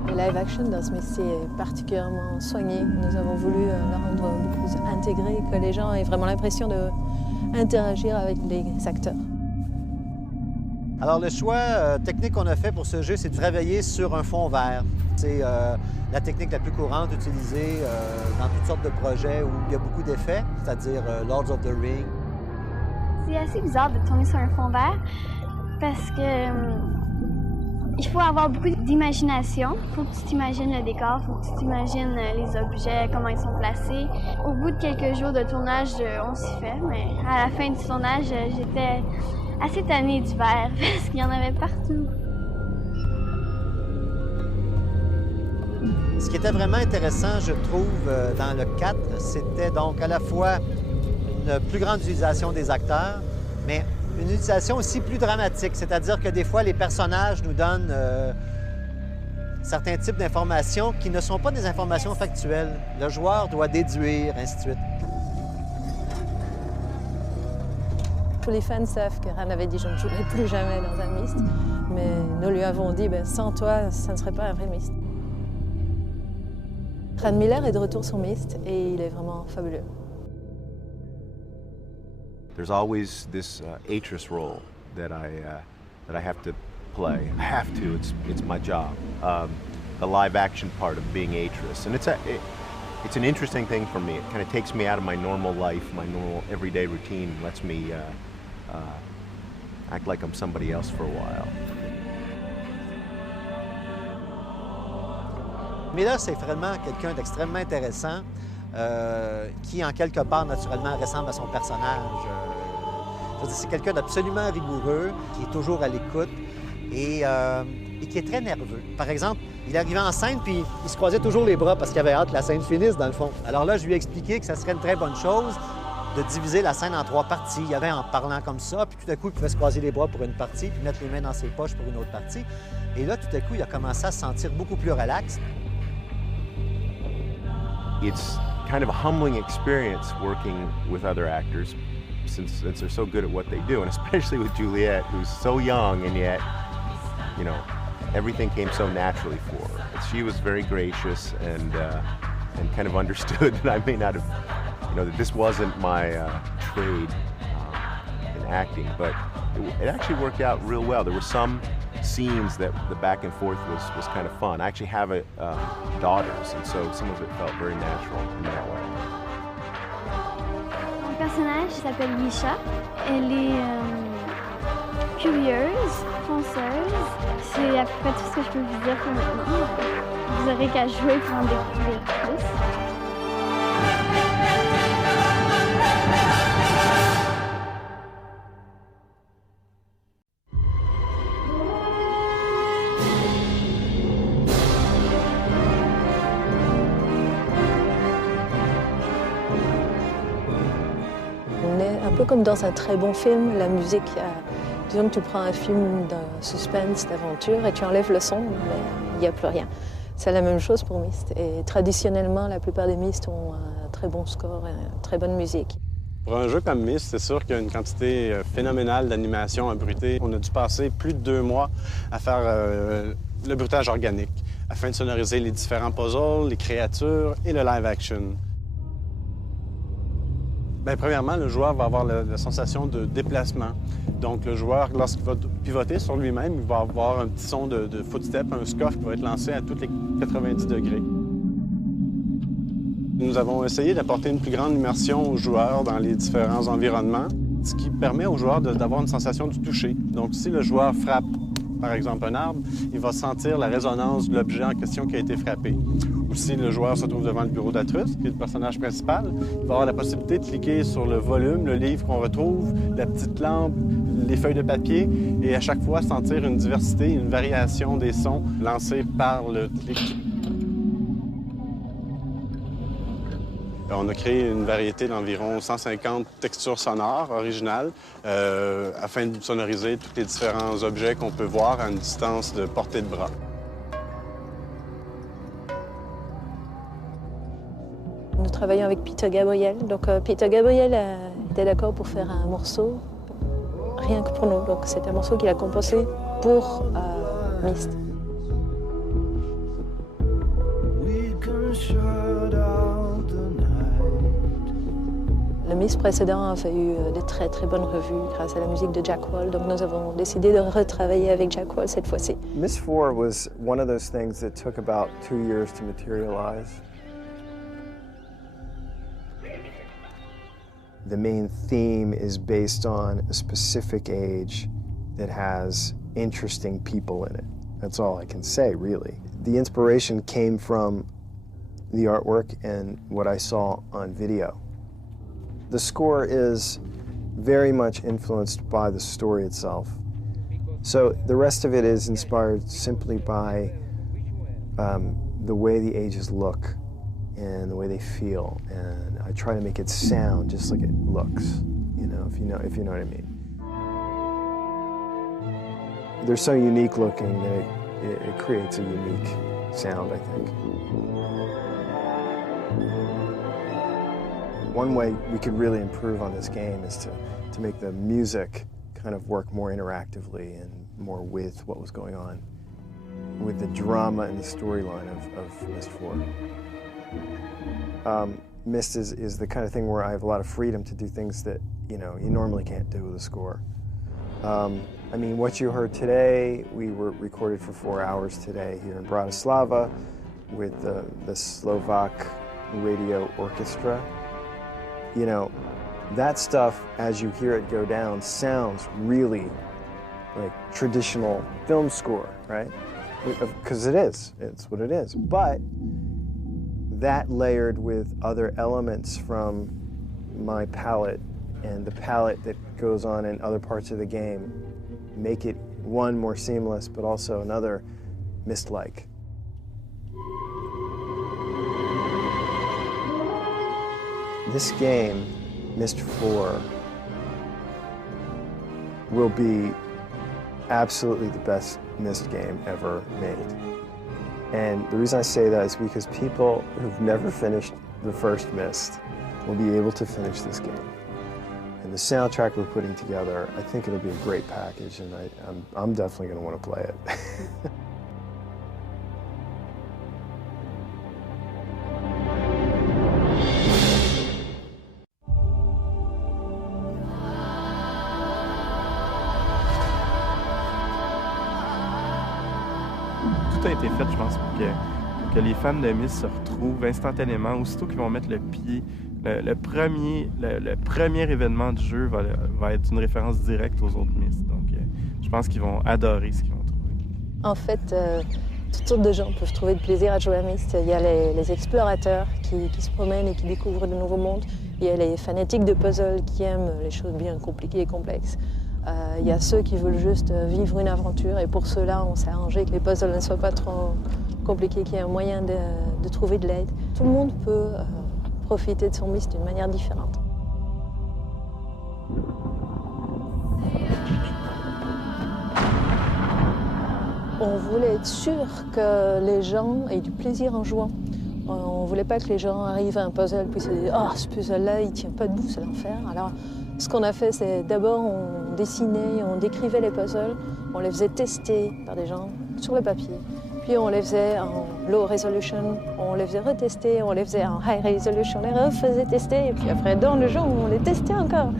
Le live action dans ce métier est particulièrement soigné. Nous avons voulu le rendre beaucoup plus intégré, que les gens aient vraiment l'impression d'interagir avec les acteurs. Alors, le choix technique qu'on a fait pour ce jeu, c'est de travailler sur un fond vert. C'est la technique la plus courante utilisée dans toutes sortes de projets où il y a beaucoup d'effets, c'est-à-dire Lords of the Rings. C'est assez bizarre de tourner sur un fond vert parce que il faut avoir beaucoup d'imagination. Il faut que tu t'imagines le décor, il faut que tu t'imagines les objets, comment ils sont placés. Au bout de quelques jours de tournage, on s'y fait, mais à la fin du tournage, j'étais assez tannée du vert parce qu'il y en avait partout. Ce qui était vraiment intéressant, je trouve, dans le 4, c'était donc à la fois une plus grande utilisation des acteurs, mais une utilisation aussi plus dramatique, c'est-à-dire que des fois, les personnages nous donnent certains types d'informations qui ne sont pas des informations factuelles. Le joueur doit déduire, ainsi de suite. Tous les fans savent que Ran avait dit « je ne jouerai plus jamais dans un Myst », mais nous lui avons dit « sans toi, ça ne serait pas un vrai Myst ». Ran Miller est de retour sur Myst et il est vraiment fabuleux. There's always this Atris role that I have to play. I have to. It's my job. The live action part of being Atris, and it's an interesting thing for me. It kind of takes me out of my normal life, my normal everyday routine, lets me act like I'm somebody else for a while. Miller, c'est vraiment quelqu'un d'extrêmement intéressant qui, en quelque part, naturellement, ressemble à son personnage. C'est quelqu'un d'absolument rigoureux, qui est toujours à l'écoute et qui est très nerveux. Par exemple, il arrivait en scène puis il se croisait toujours les bras parce qu'il avait hâte que la scène finisse, dans le fond. Alors là, je lui ai expliqué que ça serait une très bonne chose de diviser la scène en 3 parties. Il y avait en parlant comme ça, puis tout à coup, il pouvait se croiser les bras pour une partie, puis mettre les mains dans ses poches pour une autre partie. Et là, tout à coup, il a commencé à se sentir beaucoup plus relax. It's kind of a humbling experience working with other actors since they're so good at what they do, and especially with Juliette, who's so young and yet, you know, everything came so naturally for her. She was very gracious and kind of understood that I may not have, you know, that this wasn't my trade. acting, but it actually worked out real well. There were some scenes that the back and forth was kind of fun. I actually have daughters, and so some of it felt very natural in that way. Mon personnage s'appelle Yisha. Elle est curieuse, fonceuse. C'est à peu près tout ce que je peux vous dire pour maintenant. Vous aurez qu'à jouer pour en découvrir plus. On est un peu comme dans un très bon film, la musique, disons que tu prends un film de suspense, d'aventure et tu enlèves le son, mais il n'y a plus rien. C'est la même chose pour MYST. Et traditionnellement, la plupart des MYST ont un très bon score et une très bonne musique. Pour un jeu comme MYST, c'est sûr qu'il y a une quantité phénoménale d'animation à bruiter. On a dû passer plus de 2 mois à faire le bruitage organique, afin de sonoriser les différents puzzles, les créatures et le live action. Bien, premièrement, le joueur va avoir la sensation de déplacement. Donc, le joueur, lorsqu'il va pivoter sur lui-même, il va avoir un petit son de footstep, un score qui va être lancé à tous les 90 degrés. Nous avons essayé d'apporter une plus grande immersion aux joueurs dans les différents environnements, ce qui permet aux joueurs d'avoir une sensation du toucher. Donc, si le joueur frappe, par exemple, un arbre, il va sentir la résonance de l'objet en question qui a été frappé. Ou si le joueur se trouve devant le bureau d'Atrus, qui est le personnage principal, il va avoir la possibilité de cliquer sur le volume, le livre qu'on retrouve, la petite lampe, les feuilles de papier, et à chaque fois sentir une diversité, une variation des sons lancés par le clic. On a créé une variété d'environ 150 textures sonores originales afin de sonoriser tous les différents objets qu'on peut voir à une distance de portée de bras. Nous travaillons avec Peter Gabriel. Donc Peter Gabriel était d'accord pour faire un morceau rien que pour nous. Donc c'est un morceau qu'il a composé pour MYST. Le MYST précédent avait eu de très très bonnes revues grâce à la musique de Jack Wall, donc nous avons décidé de retravailler avec Jack Wall cette fois-ci. MYST IV was one of those things that took about 2 years to materialize. The main theme is based on a specific age that has interesting people in it. That's all I can say, really. The inspiration came from the artwork and what I saw on video. The score is very much influenced by the story itself. So the rest of it is inspired simply by the way the ages look and the way they feel, and I try to make it sound just like it looks, if you know what I mean. They're so unique looking that it creates a unique sound, I think. One way we could really improve on this game is to make the music kind of work more interactively and more with what was going on, with the drama and the storyline of MYST IV. MYST is the kind of thing where I have a lot of freedom to do things that you normally can't do with a score. I mean, what you heard today, we were recorded for 4 hours today here in Bratislava with the Slovak Radio Orchestra. That stuff, as you hear it go down, sounds really like traditional film score, right? Because it is, it's what it is. But that layered with other elements from my palette and the palette that goes on in other parts of the game make it, one, more seamless, but also another MYST-like. This game, MYST IV, will be absolutely the best MYST game ever made. And the reason I say that is because people who've never finished the first MYST will be able to finish this game. And the soundtrack we're putting together, I think it'll be a great package, and I'm definitely going to want to play it. tout a été fait, je pense, pour que les fans de Myst se retrouvent instantanément, aussitôt qu'ils vont mettre le pied. Le premier événement du jeu va être une référence directe aux autres Myst. Donc, je pense qu'ils vont adorer ce qu'ils vont trouver. En fait, toutes sortes de gens peuvent trouver du plaisir à jouer à Myst. Il y a les explorateurs qui se promènent et qui découvrent de nouveaux mondes. Il y a les fanatiques de puzzles qui aiment les choses bien compliquées et complexes. Il y a ceux qui veulent juste vivre une aventure et pour cela, on s'est arrangé que les puzzles ne soient pas trop compliqués, qu'il y ait un moyen de trouver de l'aide. Tout le monde peut profiter de son Myst d'une manière différente. On voulait être sûr que les gens aient du plaisir en jouant. On ne voulait pas que les gens arrivent à un puzzle puis se disent « Ah, ce puzzle-là, il ne tient pas debout, c'est l'enfer ». Alors, ce qu'on a fait, c'est d'abord, on dessinait, on décrivait les puzzles, on les faisait tester par des gens sur le papier. Puis on les faisait en low resolution, on les faisait retester, on les faisait en high resolution, on les refaisait tester, et puis après, dans le jeu, on les testait encore.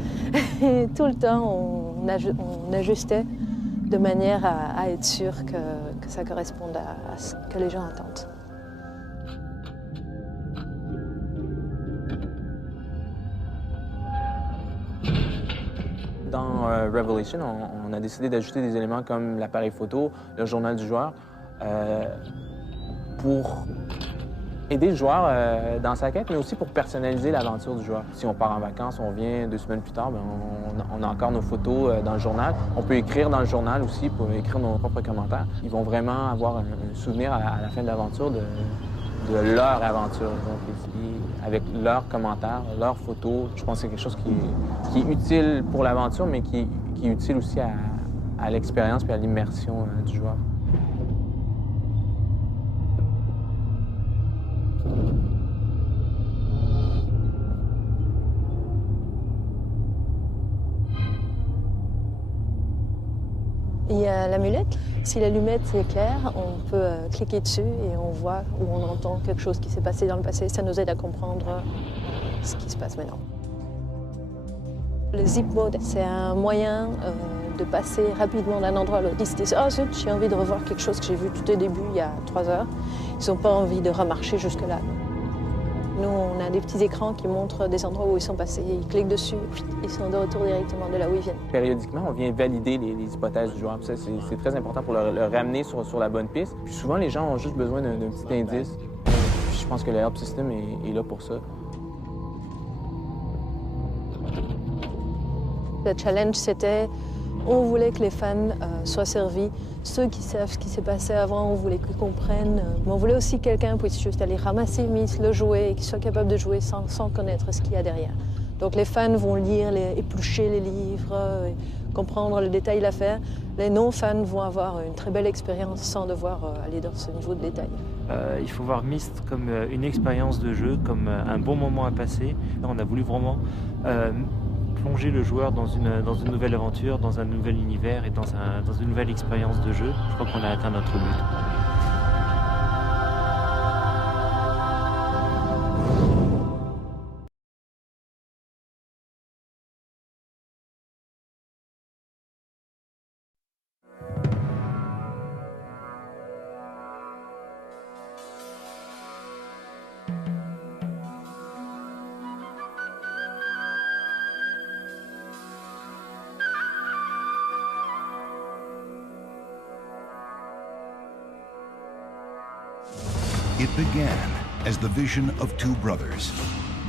Et tout le temps, on ajustait de manière à être sûr que ça corresponde à ce que les gens attendent. Dans Revelation, on a décidé d'ajouter des éléments comme l'appareil photo, le journal du joueur, pour aider le joueur dans sa quête, mais aussi pour personnaliser l'aventure du joueur. Si on part en vacances, on revient 2 semaines plus tard, bien, on a encore nos photos dans le journal. On peut écrire dans le journal aussi pour écrire nos propres commentaires. Ils vont vraiment avoir un souvenir à la fin de l'aventure de leur aventure. Donc, avec leurs commentaires, leurs photos, je pense que c'est quelque chose qui est utile pour l'aventure, mais qui est utile aussi à l'expérience et à l'immersion du joueur. Il y a l'amulette. Si l'allumette est claire, on peut cliquer dessus et on voit ou on entend quelque chose qui s'est passé dans le passé. Ça nous aide à comprendre ce qui se passe maintenant. Le zip mode, c'est un moyen de passer rapidement d'un endroit à l'autre. Ils se disent « Ah zut, j'ai envie de revoir quelque chose que j'ai vu tout au début, il y a 3 heures. » Ils n'ont pas envie de remarcher jusque-là. Nous, on a des petits écrans qui montrent des endroits où ils sont passés. Ils cliquent dessus, ils sont de retour directement de là où ils viennent. Périodiquement, on vient valider les hypothèses du joueur. C'est très important pour le ramener sur la bonne piste. Puis souvent, les gens ont juste besoin d'un petit indice. Je pense que le help system est là pour ça. Le challenge, c'était on voulait que les fans soient servis. Ceux qui savent ce qui s'est passé avant, on voulait qu'ils comprennent. Mais on voulait aussi que quelqu'un puisse juste aller ramasser Myst, le jouer, et qu'il soit capable de jouer sans connaître ce qu'il y a derrière. Donc les fans vont lire, éplucher les livres, comprendre le détail de l'affaire. Les non-fans vont avoir une très belle expérience sans devoir aller dans ce niveau de détail. Il faut voir Myst comme une expérience de jeu, comme un bon moment à passer. On a voulu vraiment plonger le joueur dans une nouvelle aventure, dans un nouvel univers et dans une nouvelle expérience de jeu. Je crois qu'on a atteint notre but. It began as the vision of 2 brothers.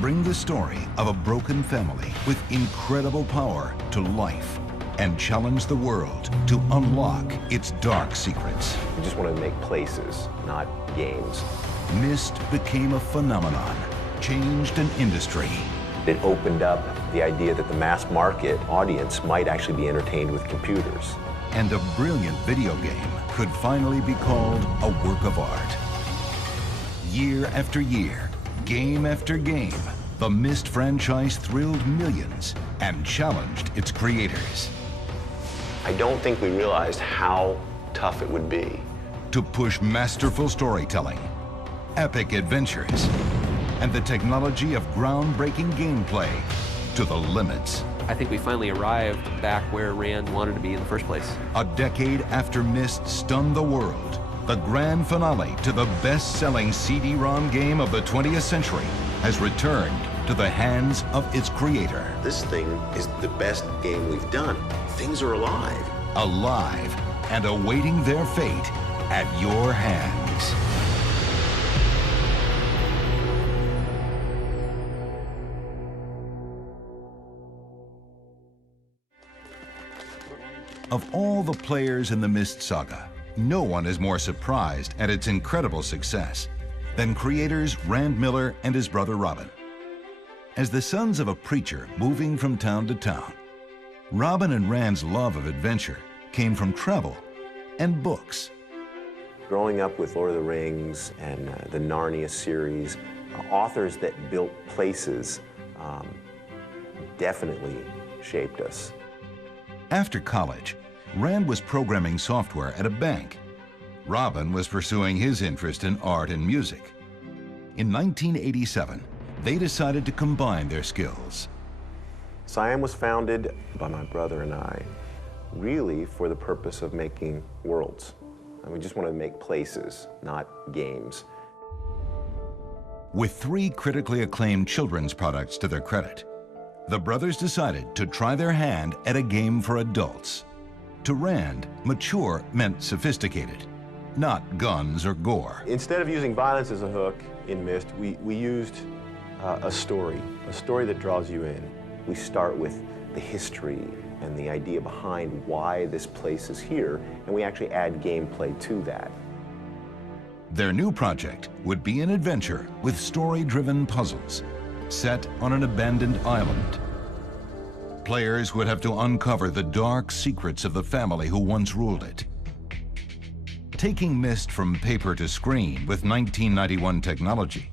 Bring the story of a broken family with incredible power to life and challenge the world to unlock its dark secrets. We just want to make places, not games. Myst became a phenomenon, changed an industry. It opened up the idea that the mass market audience might actually be entertained with computers. And a brilliant video game could finally be called a work of art. Year after year, game after game, the Myst franchise thrilled millions and challenged its creators. I don't think we realized how tough it would be. To push masterful storytelling, epic adventures, and the technology of groundbreaking gameplay to the limits. I think we finally arrived back where Rand wanted to be in the first place. A decade after Myst stunned the world, The grand finale to the best-selling CD-ROM game of the 20th century has returned to the hands of its creator. This thing is the best game we've done. Things are alive. Alive and awaiting their fate at your hands. Of all the players in the Myst saga, no one is more surprised at its incredible success than creators Rand Miller and his brother Robin. As the sons of a preacher moving from town to town, Robin and Rand's love of adventure came from travel and books. Growing up with Lord of the Rings and the Narnia series, authors that built places definitely shaped us. After college, Rand was programming software at a bank. Robin was pursuing his interest in art and music. In 1987, they decided to combine their skills. Cyan was founded by my brother and I, really for the purpose of making worlds. And we just wanted to make places, not games. With 3 critically acclaimed children's products to their credit, the brothers decided to try their hand at a game for adults. To Rand, mature meant sophisticated, not guns or gore. Instead of using violence as a hook in Myst, we used a story that draws you in. We start with the history and the idea behind why this place is here, and we actually add gameplay to that. Their new project would be an adventure with story-driven puzzles, set on an abandoned island. Players would have to uncover the dark secrets of the family who once ruled it. Taking Myst from paper to screen with 1991 technology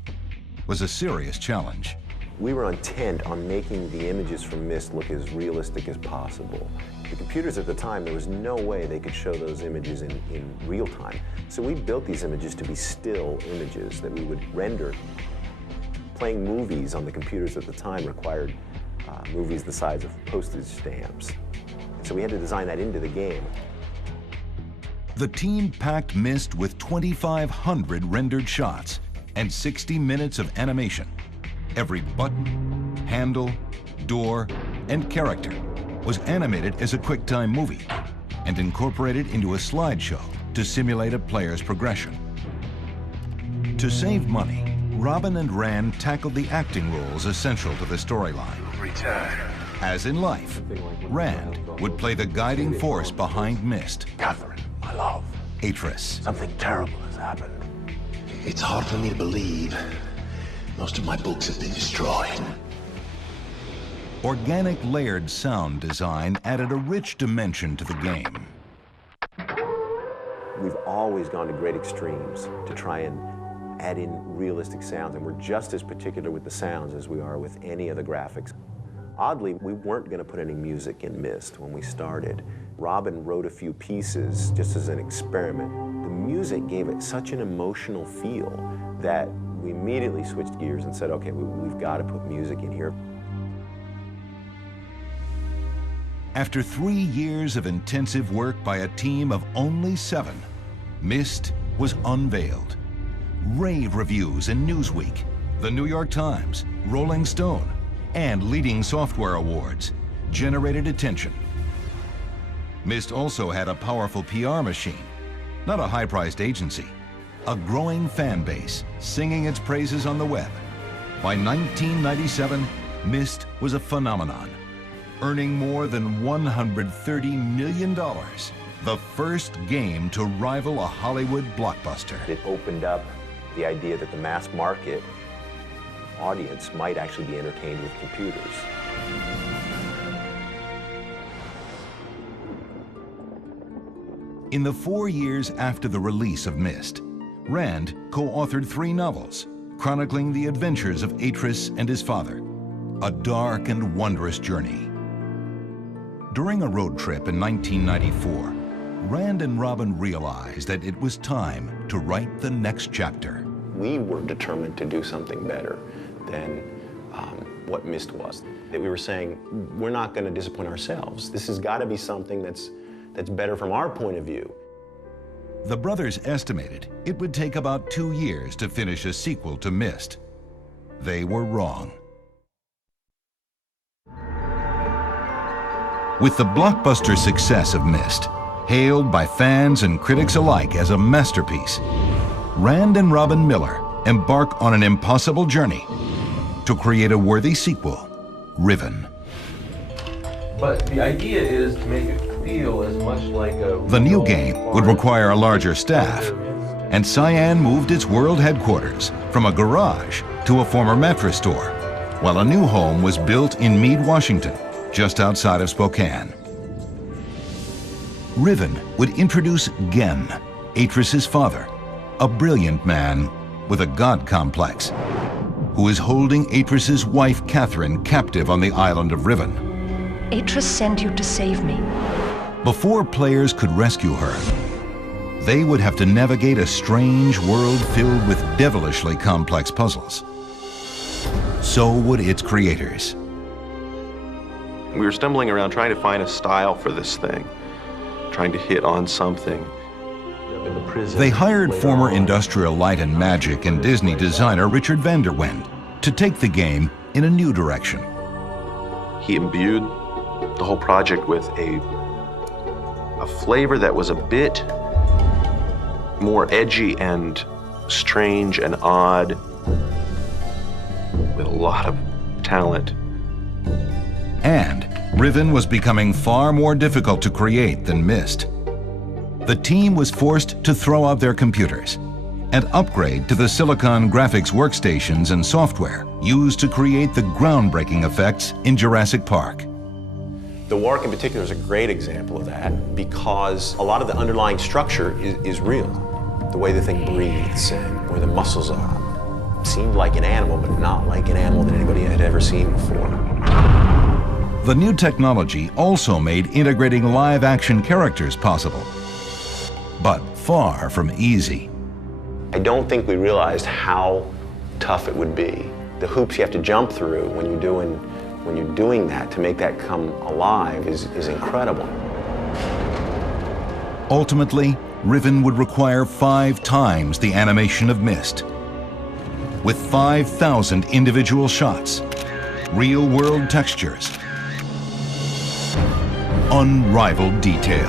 was a serious challenge. We were intent on making the images from Myst look as realistic as possible. The computers at the time, there was no way they could show those images in real time. So we built these images to be still images that we would render. Playing movies on the computers at the time required movies the size of postage stamps. So we had to design that into the game. The team packed Myst with 2,500 rendered shots and 60 minutes of animation. Every button, handle, door, and character was animated as a QuickTime movie and incorporated into a slideshow to simulate a player's progression. To save money, Robin and Rand tackled the acting roles essential to the storyline. As in life, Rand would play the guiding force behind Myst. Catherine, my love. Atris. Something terrible has happened. It's hard for me to believe. Most of my books have been destroyed. Organic layered sound design added a rich dimension to the game. We've always gone to great extremes to try and add in realistic sounds, and we're just as particular with the sounds as we are with any of the graphics. Oddly, we weren't going to put any music in Myst when we started. Robin wrote a few pieces just as an experiment. The music gave it such an emotional feel that we immediately switched gears and said, okay, we've got to put music in here. After 3 years of intensive work by a team of only 7, Myst was unveiled. Rave reviews in Newsweek, the New York Times, Rolling Stone, and leading software awards generated attention. Myst also had a powerful PR machine, not a high-priced agency, a growing fan base singing its praises on the web. By 1997, Myst was a phenomenon, earning more than $130 million, the first game to rival a Hollywood blockbuster. It opened up the idea that the mass market audience might actually be entertained with computers. In the 4 years after the release of Myst, Rand co-authored 3 novels chronicling the adventures of Atris and his father, a dark and wondrous journey. During a road trip in 1994, Rand and Robin realized that it was time to write the next chapter. We were determined to do something better than what Myst was. That we were saying, we're not going to disappoint ourselves. This has got to be something that's better from our point of view. The brothers estimated it would take about 2 years to finish a sequel to Myst. They were wrong. With the blockbuster success of Myst, hailed by fans and critics alike as a masterpiece, Rand and Robin Miller embark on an impossible journey to create a worthy sequel, Riven. But the idea is to make it feel as much like a... The new game would require a larger staff, and Cyan moved its world headquarters from a garage to a former mattress store, while a new home was built in Meade, Washington, just outside of Spokane. Riven would introduce Gen, Atris's father, a brilliant man with a god complex, who is holding Atris's wife Catherine captive on the island of Riven. Atris sent you to save me. Before players could rescue her, they would have to navigate a strange world filled with devilishly complex puzzles. So would its creators. We were stumbling around trying to find a style for this thing, trying to hit on something. They hired former Industrial Light and Magic and Disney designer Richard van der Wende to take the game in a new direction. He imbued the whole project with a flavor that was a bit more edgy and strange and odd, with a lot of talent. And Riven was becoming far more difficult to create than Myst. The team was forced to throw out their computers and upgrade to the Silicon graphics workstations and software used to create the groundbreaking effects in Jurassic Park. The Warwick in particular is a great example of that because a lot of the underlying structure is real. The way the thing breathes and where the muscles are. It seemed like an animal, but not like an animal that anybody had ever seen before. The new technology also made integrating live-action characters possible, but far from easy. I don't think we realized how tough it would be. The hoops you have to jump through when you're doing that to make that come alive is incredible. Ultimately, Riven would require 5 times the animation of Myst. With 5,000 individual shots, real-world textures, unrivaled detail.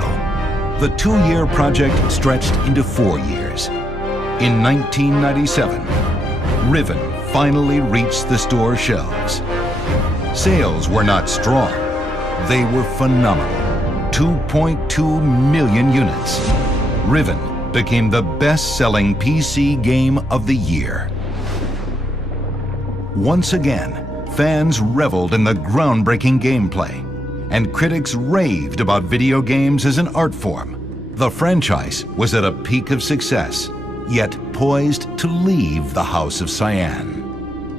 The 2-year project stretched into 4 years. In 1997, Riven finally reached the store shelves. Sales were not strong. They were phenomenal. 2.2 million units. Riven became the best-selling PC game of the year. Once again, fans reveled in the groundbreaking gameplay, and critics raved about video games as an art form. The franchise was at a peak of success, yet poised to leave the House of Cyan.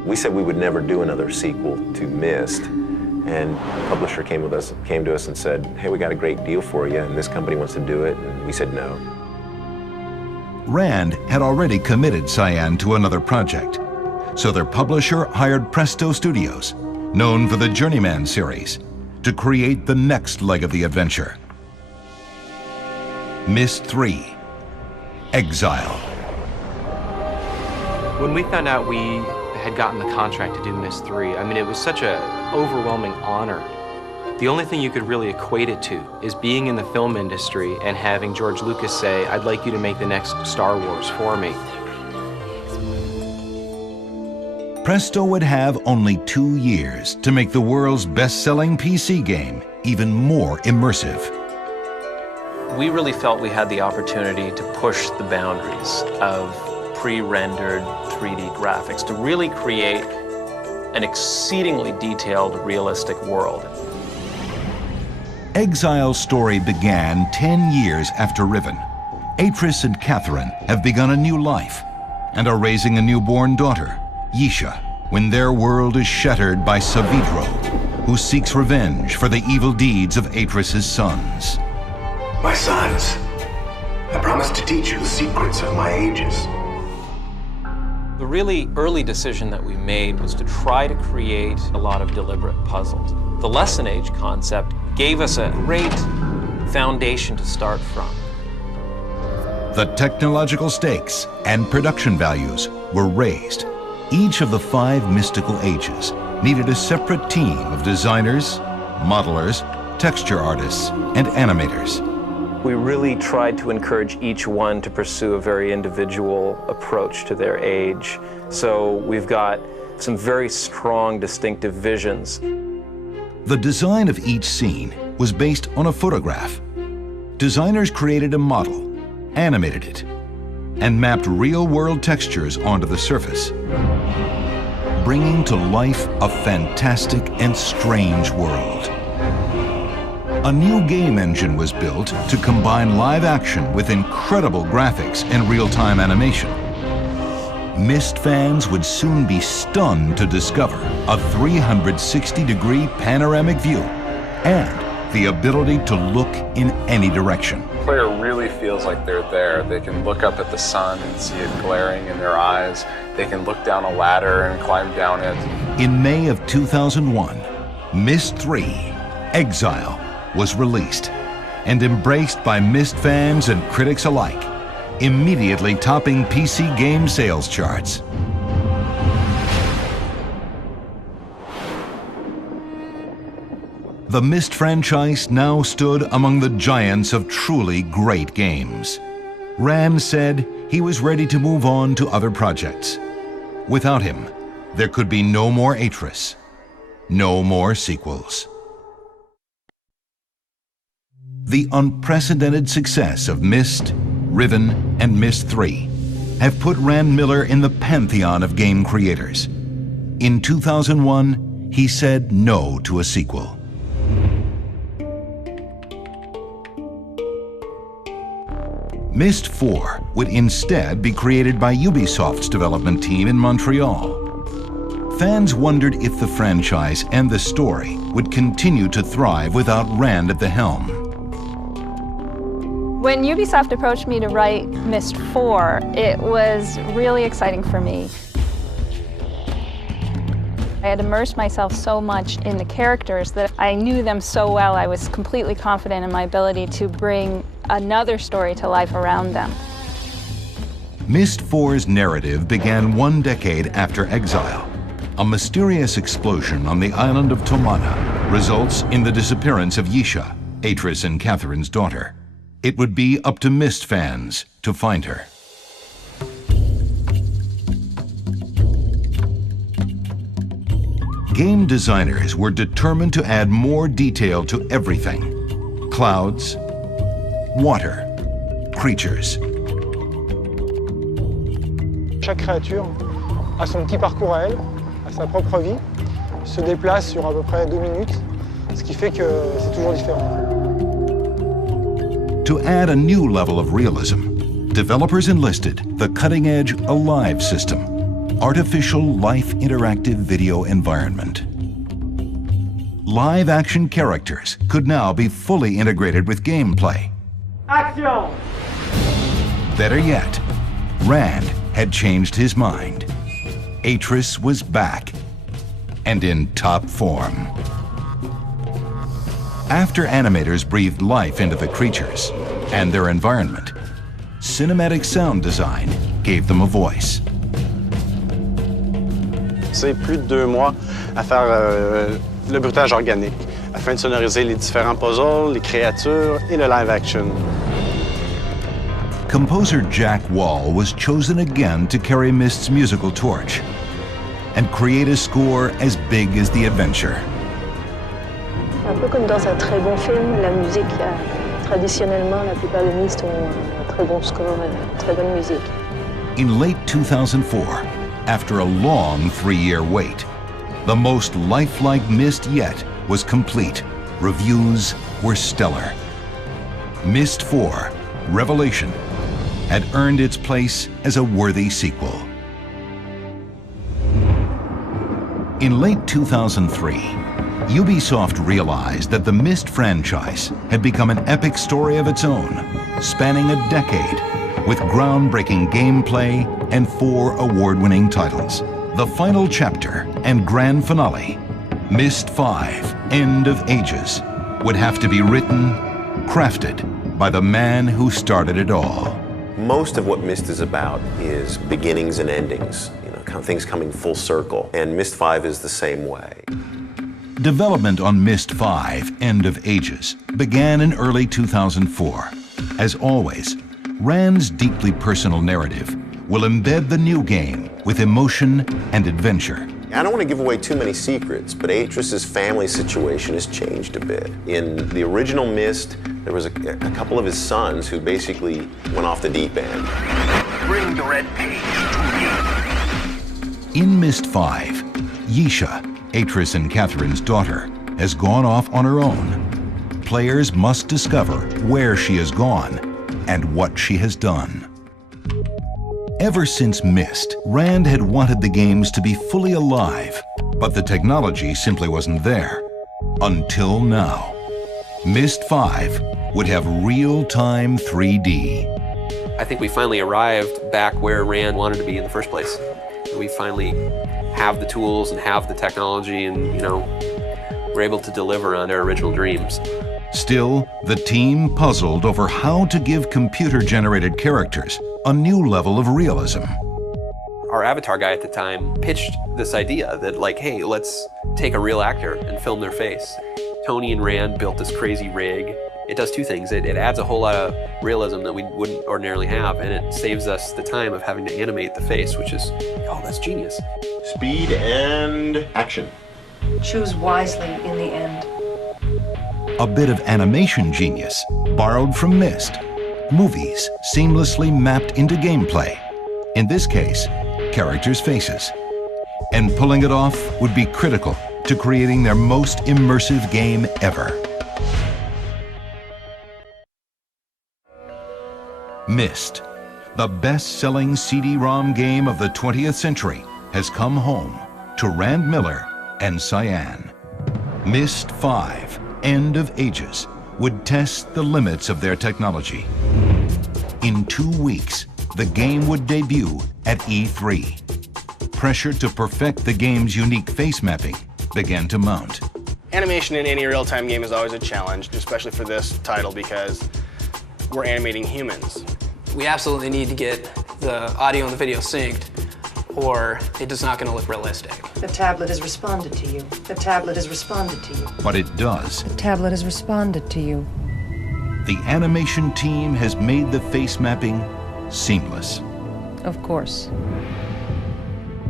We said we would never do another sequel to Myst, and the publisher came to us and said, hey, we got a great deal for you, and this company wants to do it, and we said no. Rand had already committed Cyan to another project, so their publisher hired Presto Studios, known for the Journeyman series, to create the next leg of the adventure. MYST III, Exile. When we found out we had gotten the contract to do MYST III, I mean, it was such an overwhelming honor. The only thing you could really equate it to is being in the film industry and having George Lucas say, I'd like you to make the next Star Wars for me. Presto would have only 2 years to make the world's best-selling PC game even more immersive. We really felt we had the opportunity to push the boundaries of pre-rendered 3D graphics to really create an exceedingly detailed, realistic world. Exile's story began 10 years after Riven. Atris and Catherine have begun a new life and are raising a newborn daughter, Yisha, when their world is shattered by Savidro, who seeks revenge for the evil deeds of Atris's sons. My sons, I promised to teach you the secrets of my ages. The really early decision that we made was to try to create a lot of deliberate puzzles. The Lesson Age concept gave us a great foundation to start from. The technological stakes and production values were raised. Each of the 5 mystical ages needed a separate team of designers, modelers, texture artists, and animators. We really tried to encourage each one to pursue a very individual approach to their age. So we've got some very strong, distinctive visions. The design of each scene was based on a photograph. Designers created a model, animated it, and mapped real-world textures onto the surface, bringing to life a fantastic and strange world. A new game engine was built to combine live action with incredible graphics and real-time animation. Myst fans would soon be stunned to discover a 360-degree panoramic view and the ability to look in any direction. The player really feels like they're there. They can look up at the sun and see it glaring in their eyes. They can look down a ladder and climb down it. In May of 2001, MYST III, Exile, was released and embraced by Myst fans and critics alike, immediately topping PC game sales charts. The Myst franchise now stood among the giants of truly great games. Rand said he was ready to move on to other projects. Without him, there could be no more Atris, no more sequels. The unprecedented success of MYST, Riven, and MYST III have put Rand Miller in the pantheon of game creators. In 2001, he said no to a sequel. MYST IV would instead be created by Ubisoft's development team in Montreal. Fans wondered if the franchise and the story would continue to thrive without Rand at the helm. When Ubisoft approached me to write MYST IV, it was really exciting for me. I had immersed myself so much in the characters that I knew them so well, I was completely confident in my ability to bring another story to life around them. MYST IV's narrative began 1 decade after Exile. A mysterious explosion on the island of Tomana results in the disappearance of Yisha, Atris and Catherine's daughter. It would be up to MYST fans to find her. Game designers were determined to add more detail to everything. Clouds, water, creatures. Chaque créature a son petit parcours à elle, a sa propre vie, se déplace sur à peu près 2 minutes, ce qui fait que c'est toujours différent. To add a new level of realism, developers enlisted the cutting-edge Alive system, artificial life interactive video environment. Live action characters could now be fully integrated with gameplay. Action! Better yet, Rand had changed his mind. Atris was back and in top form. After animators breathed life into the creatures and their environment, cinematic sound design gave them a voice. C'est plus de 2 mois à faire le bruitage organique, afin de sonoriser les différents puzzles, les créatures et le live action. Composer Jack Wall was chosen again to carry MYST's musical torch and create a score as big as the adventure. Un peu comme dans un très bon film, la musique, traditionnellement, la plupart des MYST ont un très bon score et une très bonne musique. In late 2004, after a long 3-year wait, the most lifelike MYST yet was complete. Reviews were stellar. MYST IV, Revelation, had earned its place as a worthy sequel. In late 2003, Ubisoft realized that the MYST franchise had become an epic story of its own, spanning a decade, with groundbreaking gameplay and 4 award-winning titles. The final chapter and grand finale, MYST V, End of Ages, would have to be written, crafted by the man who started it all. Most of what MYST is about is beginnings and endings, you know, kind of things coming full circle, and MYST V is the same way. Development on MYST V, End of Ages, began in early 2004. As always, Rand's deeply personal narrative will embed the new game with emotion and adventure. I don't want to give away too many secrets, but Atris's family situation has changed a bit. In the original MYST, there was a couple of his sons who basically went off the deep end. Bring the red page to me. In MYST V, Yisha, Atris and Catherine's daughter, has gone off on her own. Players must discover where she has gone and what she has done. Ever since MYST, Rand had wanted the games to be fully alive, but the technology simply wasn't there. Until now. MYST V would have real-time 3D. I think we finally arrived back where Rand wanted to be in the first place. We finally have the tools and have the technology and, you know, we're able to deliver on our original dreams. Still, the team puzzled over how to give computer-generated characters a new level of realism. Our avatar guy at the time pitched this idea that, like, hey, let's take a real actor and film their face. Tony and Rand built this crazy rig. It does two things. It adds a whole lot of realism that we wouldn't ordinarily have, and it saves us the time of having to animate the face, which is, oh, that's genius. Speed and action. Choose wisely in the end. A bit of animation genius borrowed from MYST. Movies seamlessly mapped into gameplay. In this case, characters' faces. And pulling it off would be critical to creating their most immersive game ever. MYST, the best-selling CD-ROM game of the 20th century, has come home to Rand Miller and Cyan. MYST V, End of Ages, would test the limits of their technology. In 2 weeks, the game would debut at E3. Pressure to perfect the game's unique face mapping began to mount. Animation in any real-time game is always a challenge, especially for this title because we're animating humans. We absolutely need to get the audio and the video synced, or it is not going to look realistic. The tablet has responded to you. The tablet has responded to you. But it does. The tablet has responded to you. The animation team has made the face mapping seamless. Of course.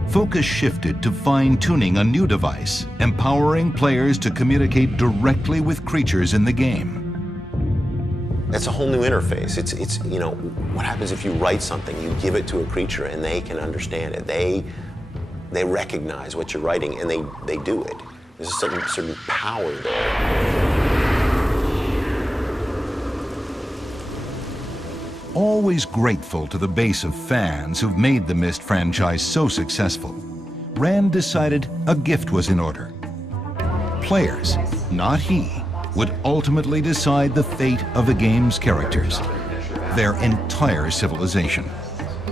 Focus shifted to fine-tuning a new device, empowering players to communicate directly with creatures in the game. It's a whole new interface. It's you know, what happens if you write something, you give it to a creature and they can understand it. They recognize what you're writing and they do it. There's a certain power there. Always grateful to the base of fans who've made the MYST franchise so successful, Rand decided a gift was in order. Players, not he, would ultimately decide the fate of the game's characters, their entire civilization.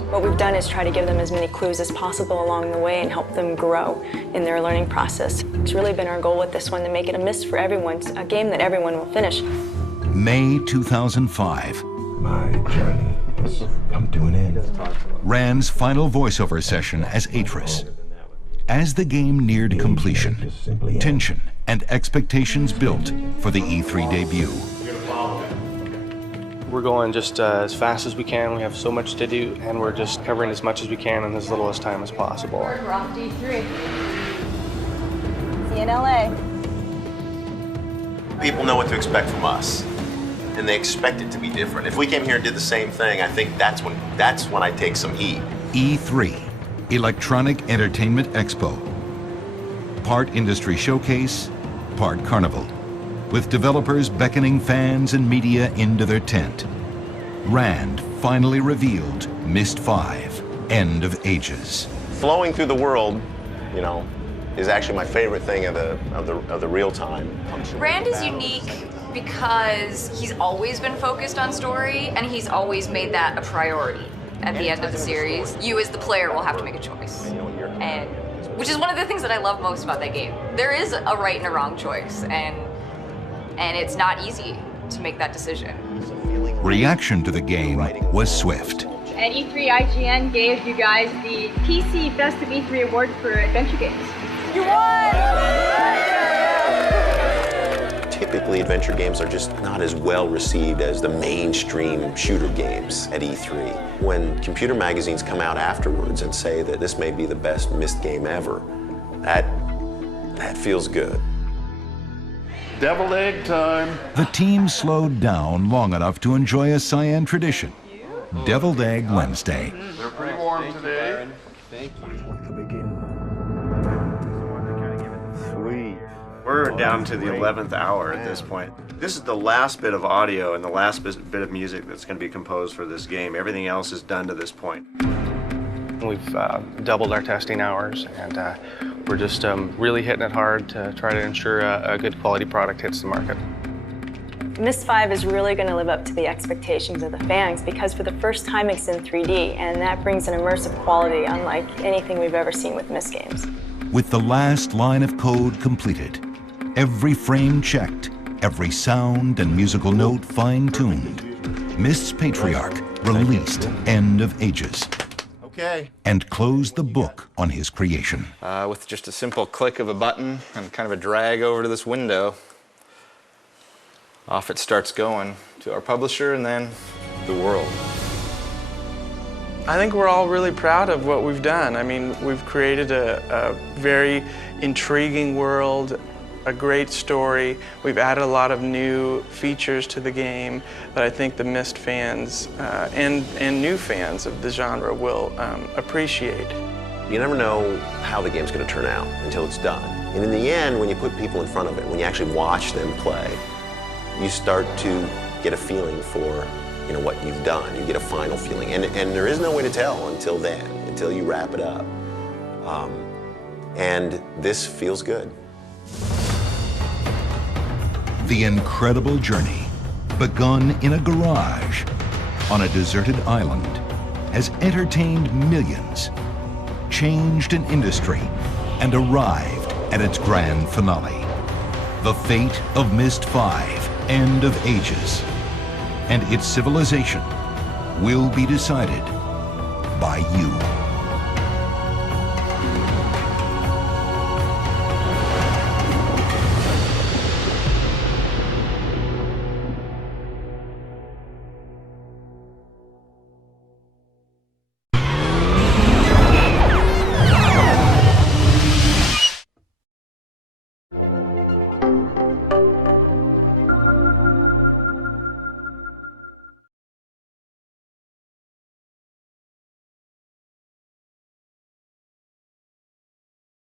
What we've done is try to give them as many clues as possible along the way and help them grow in their learning process. It's really been our goal with this one to make it a MYST for everyone, a game that everyone will finish. May 2005. My journey has come to an end. Rand's final voiceover session as Atris. As the game neared completion, tension and expectations built for the E3 debut. We're going just as fast as we can. We have so much to do, and we're just covering as much as we can in as little as time as possible. We're off D3. See you in LA. People know what to expect from us, and they expect it to be different. If we came here and did the same thing, I think that's when I take some heat. E3, Electronic Entertainment Expo. Part industry showcase, part carnival, with developers beckoning fans and media into their tent. Rand finally revealed MYST V, End of Ages. Flowing through the world, you know, is actually my favorite thing of the real time. Rand is unique because he's always been focused on story, and he's always made that a priority. At the end of the series, you as the player will have to make a choice. And which is one of the things that I love most about that game. There is a right and a wrong choice, and it's not easy to make that decision. Reaction to the game was swift. At E3, IGN gave you guys the PC Best of E3 award for adventure games. You won! Typically, adventure games are just not as well received as the mainstream shooter games at E3. When computer magazines come out afterwards and say that this may be the best MYST game ever, that feels good. Deviled egg time. The team slowed down long enough to enjoy a Cyan tradition, Deviled Egg Wednesday. They're pretty warm today. Thank you. Sweet. We're down to the 11th hour at this point. This is the last bit of audio and the last bit of music that's going to be composed for this game. Everything else is done to this point. We've doubled our testing hours, and we're just really hitting it hard to try to ensure a good quality product hits the market. MYST V is really going to live up to the expectations of the fans because for the first time it's in 3D, and that brings an immersive quality unlike anything we've ever seen with MYST games. With the last line of code completed, every frame checked, every sound and musical note fine-tuned, MYST's Patriarch released End of Ages. Okay. And closed the book on his creation. With just a simple click of a button and kind of a drag over to this window, off it starts going to our publisher and then the world. I think we're all really proud of what we've done. I mean, we've created a very intriguing world, a great story. We've added a lot of new features to the game that I think the MYST fans and new fans of the genre will appreciate. You never know how the game's going to turn out until it's done. And in the end, when you put people in front of it, when you actually watch them play, you start to get a feeling for what you've done. You get a final feeling. And there is no way to tell until then, until you wrap it up. And this feels good. The incredible journey, begun in a garage on a deserted island, has entertained millions, changed an industry, and arrived at its grand finale. The fate of MYST V, End of Ages, and its civilization will be decided by you.